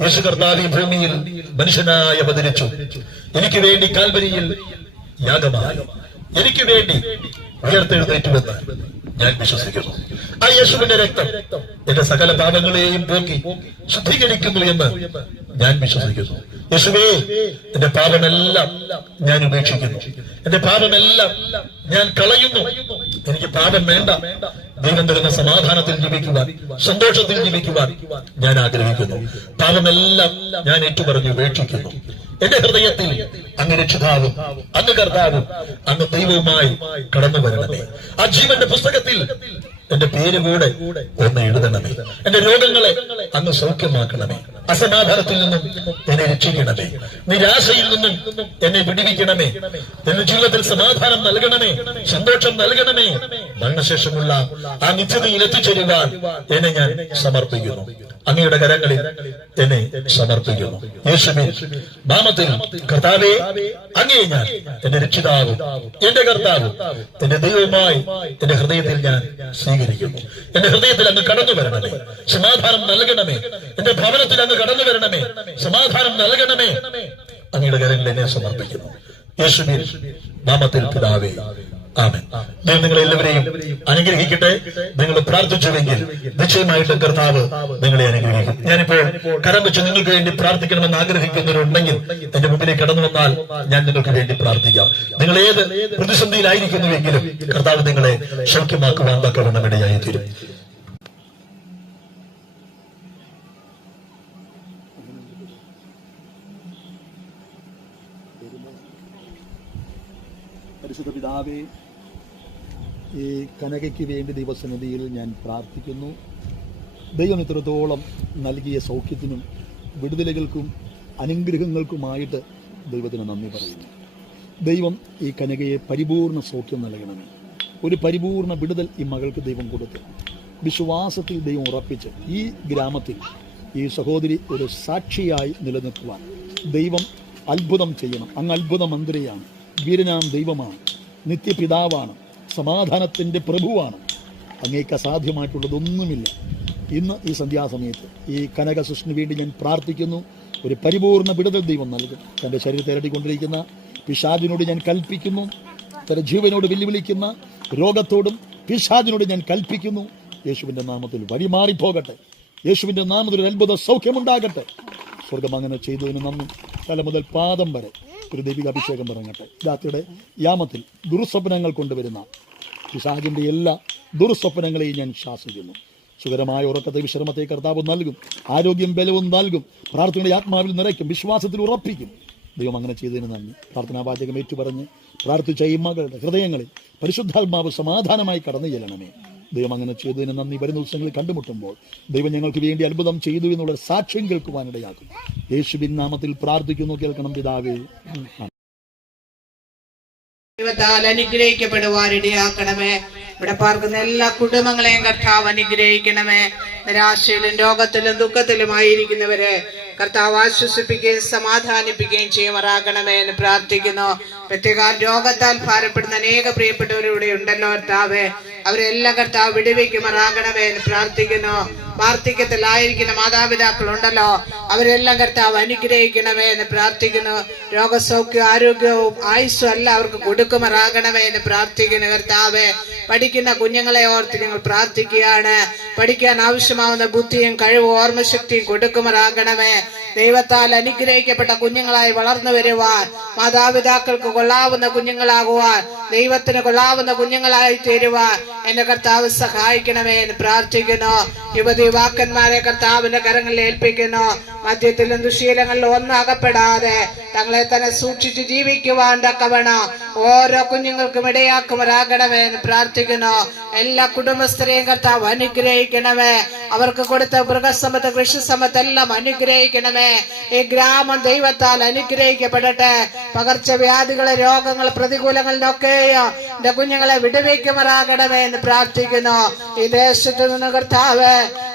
യേശു കർത്താവ് ഭൂമിയിൽ മനുഷ്യനായി അവതരിച്ചു. എനിക്ക് വേണ്ടി കാൽവരിയിൽ യാഗമായി എനിക്ക് വേണ്ടി ഉയർത്തെഴുന്നേറ്റുവെന്ന് ഞാൻ വിശ്വസിക്കുന്നു. ആ യേശുവിന്റെ രക്തം എന്റെ സകല പാപങ്ങളെയും പോക്കി ശുദ്ധീകരിക്കുന്നു എന്ന് ഞാൻ വിശ്വസിക്കുന്നു. യേശുവേ, എന്റെ പാപമെല്ലാം ഞാൻ ഉപേക്ഷിക്കുന്നു. എന്റെ പാപമെല്ലാം ഞാൻ കളയുന്നു. എനിക്ക് പാപം വേണ്ട. ദൈവം തരുന്ന സമാധാനത്തിൽ ജീവിക്കുവാൻ, സന്തോഷത്തിൽ ജീവിക്കുവാൻ ഞാൻ ആഗ്രഹിക്കുന്നു. പാപമെല്ലാം ഞാൻ ഏറ്റുപറഞ്ഞ് ഉപേക്ഷിക്കുന്നു. എന്റെ ഹൃദയത്തിൽ അങ്ങ് രക്ഷിതാവും അങ്ങ് കർത്താവും അങ്ങ് ദൈവവുമായി കടന്നു വരണമേ. ആ ജീവന്റെ പുസ്തകത്തിൽ എന്റെ പേര് കൂടെ ഒന്ന് എഴുതണമേ. എന്റെ രോഗങ്ങളെ അങ്ങ് സൗഖ്യമാക്കണമേ. അസമാധാനത്തിൽ നിന്നും എന്നെ രക്ഷിക്കണമേ. നിരാശയിൽ നിന്നും എന്നെ വിടിവിക്കണമേ. എന്റെ ജീവിതത്തിൽ സമാധാനം നൽകണമേ, സന്തോഷം നൽകണമേ. മരണശേഷമുള്ള ആ നിത്യതയിൽ എത്തിച്ചേരുവാൻ എന്നെ ഞാൻ സമർപ്പിക്കുന്നു. അങ്ങയുടെ കരങ്ങളിൽ എന്നെ സമർപ്പിക്കുന്നു. യേശുവിൻ നാമത്തിൽ കർത്താവേ, അങ്ങേ ഞാൻ എന്റെ രക്ഷിതാവും എന്റെ കർത്താവും എന്റെ ദൈവവുമായി എന്റെ ഹൃദയത്തിൽ ഞാൻ സ്വീകരിക്കുന്നു. എന്റെ ഹൃദയത്തിൽ അങ്ങ് കടന്നു വരണമേ, സമാധാനം നൽകണമേ. എന്റെ ഭവനത്തിൽ അങ്ങ് കടന്നു വരണമേ, സമാധാനം നൽകണമേ. അങ്ങയുടെ കരങ്ങളിൽ എന്നെ സമർപ്പിക്കുന്നു. യേശുവിൻ നാമത്തിൽ പിതാവേ, ആമേൻ. ദൈവം നിങ്ങളെല്ലാവരെയും അനുഗ്രഹിക്കട്ടെ. നിങ്ങൾ പ്രാർത്ഥിച്ചുവെങ്കിൽ നിശ്ചയമായിട്ടും കർത്താവ് നിങ്ങളെ അനുഗ്രഹിക്കും. ഞാനിപ്പോൾ കരം വെച്ച് നിങ്ങൾക്ക് വേണ്ടി പ്രാർത്ഥിക്കണമെന്ന് ആഗ്രഹിക്കുന്നവരുണ്ടെങ്കിൽ എന്റെ മുമ്പിലേക്ക് കടന്നു വന്നാൽ ഞാൻ നിങ്ങൾക്ക് വേണ്ടി പ്രാർത്ഥിക്കാം. നിങ്ങൾ ഏത് പ്രതിസന്ധിയിലായിരിക്കുന്നുവെങ്കിലും കർത്താവ് നിങ്ങളെ സൗഖ്യമാക്കുവാൻ തക്കവണ്ണം ഇടയായി തീരും. പരിശുദ്ധ പിതാവേ, ഈ കനകയ്ക്ക് വേണ്ടി ദൈവസന്നിധിയിൽ ഞാൻ പ്രാർത്ഥിക്കുന്നു. ദൈവം ഇത്രത്തോളം നൽകിയ സൗഖ്യത്തിനും വിടുതലുകൾക്കും അനുഗ്രഹങ്ങൾക്കുമായിട്ട് ദൈവത്തിന് നന്ദി പറയുന്നു. ദൈവം ഈ കനകയെ പരിപൂർണ സൗഖ്യം നൽകണമേ. ഒരു പരിപൂർണ വിടുതൽ ഈ മകൾക്ക് ദൈവം കൊടുത്ത് വിശ്വാസത്തിൽ ദൈവം ഉറപ്പിച്ച് ഈ ഗ്രാമത്തിൽ ഈ സഹോദരി ഒരു സാക്ഷിയായി നിലനിൽക്കുവാൻ ദൈവം അത്ഭുതം ചെയ്യണം. അങ്ങ് അത്ഭുത മന്ത്രിയാണ്, വീരനാം ദൈവമാണ്, നിത്യപിതാവാണ്, സമാധാനത്തിൻ്റെ പ്രഭുവാണ്. അങ്ങേക്ക് അസാധ്യമായിട്ടുള്ളതൊന്നുമില്ല. ഇന്ന് ഈ സന്ധ്യാസമയത്ത് ഈ കനക സൃഷ്ടിന് വേണ്ടി ഞാൻ പ്രാർത്ഥിക്കുന്നു. ഒരു പരിപൂർണ വിടുതൽ ദൈവം നൽകും. തൻ്റെ ശരീരത്തെ ഇരട്ടിക്കൊണ്ടിരിക്കുന്ന പിശാചിനോട് ഞാൻ കൽപ്പിക്കുന്നു. തൻ്റെ ജീവനോട് വെല്ലുവിളിക്കുന്ന രോഗത്തോടും പിശാചിനോട് ഞാൻ കൽപ്പിക്കുന്നു. യേശുവിൻ്റെ നാമത്തിൽ വഴിമാറിപ്പോകട്ടെ. യേശുവിൻ്റെ നാമത്തിൽ ഒരു അത്ഭുത സൗഖ്യമുണ്ടാകട്ടെ. സ്വർഗം അങ്ങനെ ചെയ്തതിന് നന്ദി. തല മുതൽ പാദം വരെ ഒരു ദൈവിക അഭിഷേകം ഇറങ്ങട്ടെ. രാത്രിയുടെ യാമത്തിൽ ദുർസ്വപ്നങ്ങൾ കൊണ്ടുവരുന്ന പിശാചിൻ്റെ എല്ലാ ദുർസ്വപ്നങ്ങളെയും ഞാൻ ശാസിക്കുന്നു. സുഖകരമായ ഉറക്കത്തെ വിശ്രമത്തെ കർത്താവ് നൽകും. ആരോഗ്യം ബലവും നൽകും. പ്രാർത്ഥനയുടെ ആത്മാവിൽ നിറയ്ക്കും, വിശ്വാസത്തിൽ ഉറപ്പിക്കും. ദൈവം അങ്ങനെ ചെയ്തതിന് നന്ദി. പ്രാർത്ഥനാവാചകം ഏറ്റുപറഞ്ഞ് പ്രാർത്ഥിച്ച ഈ മകളുടെ ഹൃദയങ്ങളിൽ പരിശുദ്ധാത്മാവ് സമാധാനമായി കടന്നു ചെല്ലണമേ. ദൈവം അങ്ങനെ ചെയ്തതിന് നന്ദി. വരുന്ന ദിവസങ്ങളിൽ കണ്ടുമുട്ടുമ്പോൾ ദൈവം ഞങ്ങൾക്ക് വേണ്ടി അത്ഭുതം ചെയ്തു എന്നുള്ള സാക്ഷ്യം കേൾക്കുവാനിടയാക്കും. യേശുവിൻ നാമത്തിൽ പ്രാർത്ഥിക്കുന്നു. കേൾക്കണം പിതാവേ. ദൈവത്താൽ അനുഗ്രഹിക്കപ്പെടുവാനിടയാക്കണമേ. ഇവിടെ പാർക്കുന്ന എല്ലാ കുടുംബങ്ങളെയും കർത്താവ് അനുഗ്രഹിക്കണമേ. നിരാശയിലും രോഗത്തിലും ദുഃഖത്തിലുമായിരിക്കുന്നവരെ കർത്താവ് ആശ്വസിപ്പിക്കുകയും സമാധാനിപ്പിക്കുകയും ചെയ്യുമാറാകണമേ എന്ന് പ്രാർത്ഥിക്കുന്നു. പ്രത്യേക രോഗത്താൽ ഭാരപ്പെടുന്ന അനേക പ്രിയപ്പെട്ടവരിവിടെ ഉണ്ടല്ലോ കർത്താവേ, അവരെല്ലാം കർത്താവ് വിടുവിക്കുമാറാകണമേ എന്ന് പ്രാർത്ഥിക്കുന്നു. വാർദ്ധക്യത്തിലായിരിക്കുന്ന മാതാപിതാക്കളുണ്ടല്ലോ, അവരെല്ലാം കർത്താവ് അനുഗ്രഹിക്കണമേ എന്ന് പ്രാർത്ഥിക്കുന്നു. രോഗസൗഖ്യവും ആരോഗ്യവും ആയുസ്സും എല്ലാം അവർക്ക് കൊടുക്കുമാറാകണമേ എന്ന് പ്രാർത്ഥിക്കുന്നു. കർത്താവെ, പഠിക്കുന്ന കുഞ്ഞുങ്ങളെ ഓർത്ത് ഞങ്ങൾ പ്രാർത്ഥിക്കുകയാണ്. പഠിക്കാൻ ആവശ്യമാവുന്ന ബുദ്ധിയും കഴിവും ഓർമ്മശക്തിയും കൊടുക്കുമാറാകണമേ. ദൈവത്താൽ അനുഗ്രഹിക്കപ്പെട്ട കുഞ്ഞുങ്ങളായി വളർന്നു വരുവാൻ, മാതാപിതാക്കൾക്ക് കൊള്ളാവുന്ന കുഞ്ഞുങ്ങളാകുവാൻ, ദൈവത്തിന് കൊള്ളാവുന്ന കുഞ്ഞുങ്ങളായി തീരുവാൻ എന്റെ കർത്താവ് സഹായിക്കണമേ എന്ന് പ്രാർത്ഥിക്കുന്നു. യുവതിവാക്കന്മാരെ കർത്താവിന്റെ കരങ്ങളിൽ ഏൽപ്പിക്കുന്നു. മദ്യത്തിലും ദുശീലങ്ങളിലും ഒന്നും അകപ്പെടാതെ തങ്ങളെ തന്നെ സൂക്ഷിച്ച് ജീവിക്കുവാൻ തക്കവണ്ണം ഓരോ കുഞ്ഞുങ്ങൾക്കും ഇടയാക്കുമാറാകണമേ എന്ന് പ്രാർത്ഥിക്കുന്നു. എല്ലാ കുടുംബസ്ഥരെയും കർത്താവ് അനുഗ്രഹിക്കണമേ. അവർക്ക് കൊടുത്ത മൃഗസമ്പത്ത് കൃഷിസമ്പത്ത് എല്ലാം അനുഗ്രഹിക്കണമേ. ഈ ഗ്രാമം ദൈവത്താൽ അനുഗ്രഹിക്കപ്പെടട്ടെ. പകർച്ചവ്യാധികളെ, രോഗങ്ങൾ, പ്രതികൂലങ്ങളിലൊക്കെയോ എന്റെ കുഞ്ഞുങ്ങളെ വിടുവിക്കുമാറാകണമേ എന്ന് പ്രാർത്ഥിക്കുന്നു. ഈ ദേശത്ത് നിന്ന് കർത്താവ്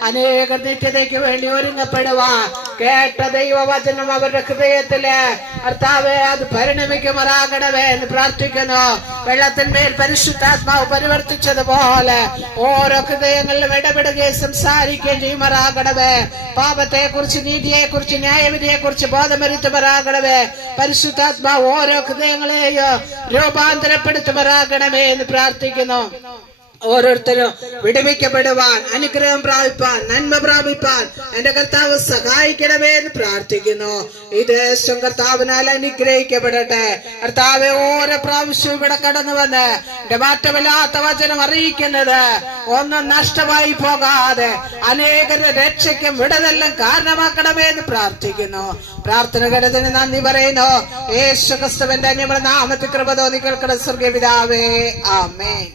അനേക നിത്യതയ്ക്ക് വേണ്ടി ഒരുങ്ങപ്പെടുവാൻ കേട്ട ദൈവവചനം അവരുടെ ഹൃദയത്തില് കർത്താവെ അത് പരിണമിക്കുമാറാകണമേ എന്ന് പ്രാർത്ഥിക്കുന്നു. വെള്ളത്തിന്മേൽ പരിശുദ്ധാത്മാവ് പരിവർത്തിച്ചതുപോലെ ഓരോ ഹൃദയങ്ങളിലും ഇടപെടുകയും സംസാരിക്കുകയും ചെയ്യുമാറാകണമേ. പാപത്തെ കുറിച്ച്, നീതിയെ കുറിച്ച്, ന്യായവിധിയെ കുറിച്ച് ബോധമരുത്തുമാറാകണമേ. പരിശുദ്ധാത്മാവ് ഓരോ ഹൃദയങ്ങളെയും രൂപാന്തരപ്പെടുത്തുമാറാകണമേ എന്ന് പ്രാർത്ഥിക്കുന്നു. ഓരോരുത്തരും വിടുവിക്കപ്പെടുവാൻ, അനുഗ്രഹം പ്രാപിപ്പാൻ, നന്മ പ്രാപിപ്പാൻ എന്റെ കർത്താവ് സഹായിക്കണമേ എന്ന് പ്രാർത്ഥിക്കുന്നു. ഈ ദേശം കർത്താവിനാൽ അനുഗ്രഹിക്കപ്പെടട്ടെ. കർത്താവെ, ഓരോ പ്രാവശ്യവും ഇവിടെ കടന്നു വന്ന് എന്റെ മാറ്റമില്ലാത്ത വചനം അറിയിക്കുന്നത് ഒന്നും നഷ്ടമായി പോകാതെ അനേകരുടെ രക്ഷയ്ക്കും വിടുതലിനും കാരണമാക്കണമേ എന്ന് പ്രാർത്ഥിക്കുന്നു. പ്രാർത്ഥന കേട്ടതിന് നന്ദി പറയുന്നു. യേശു ക്രിസ്തുവിന്റെ നാമത്തിൽ കൃപ തോന്നി കേൾക്കണം സ്വർഗ്ഗപിതാവേ. ആമേൻ.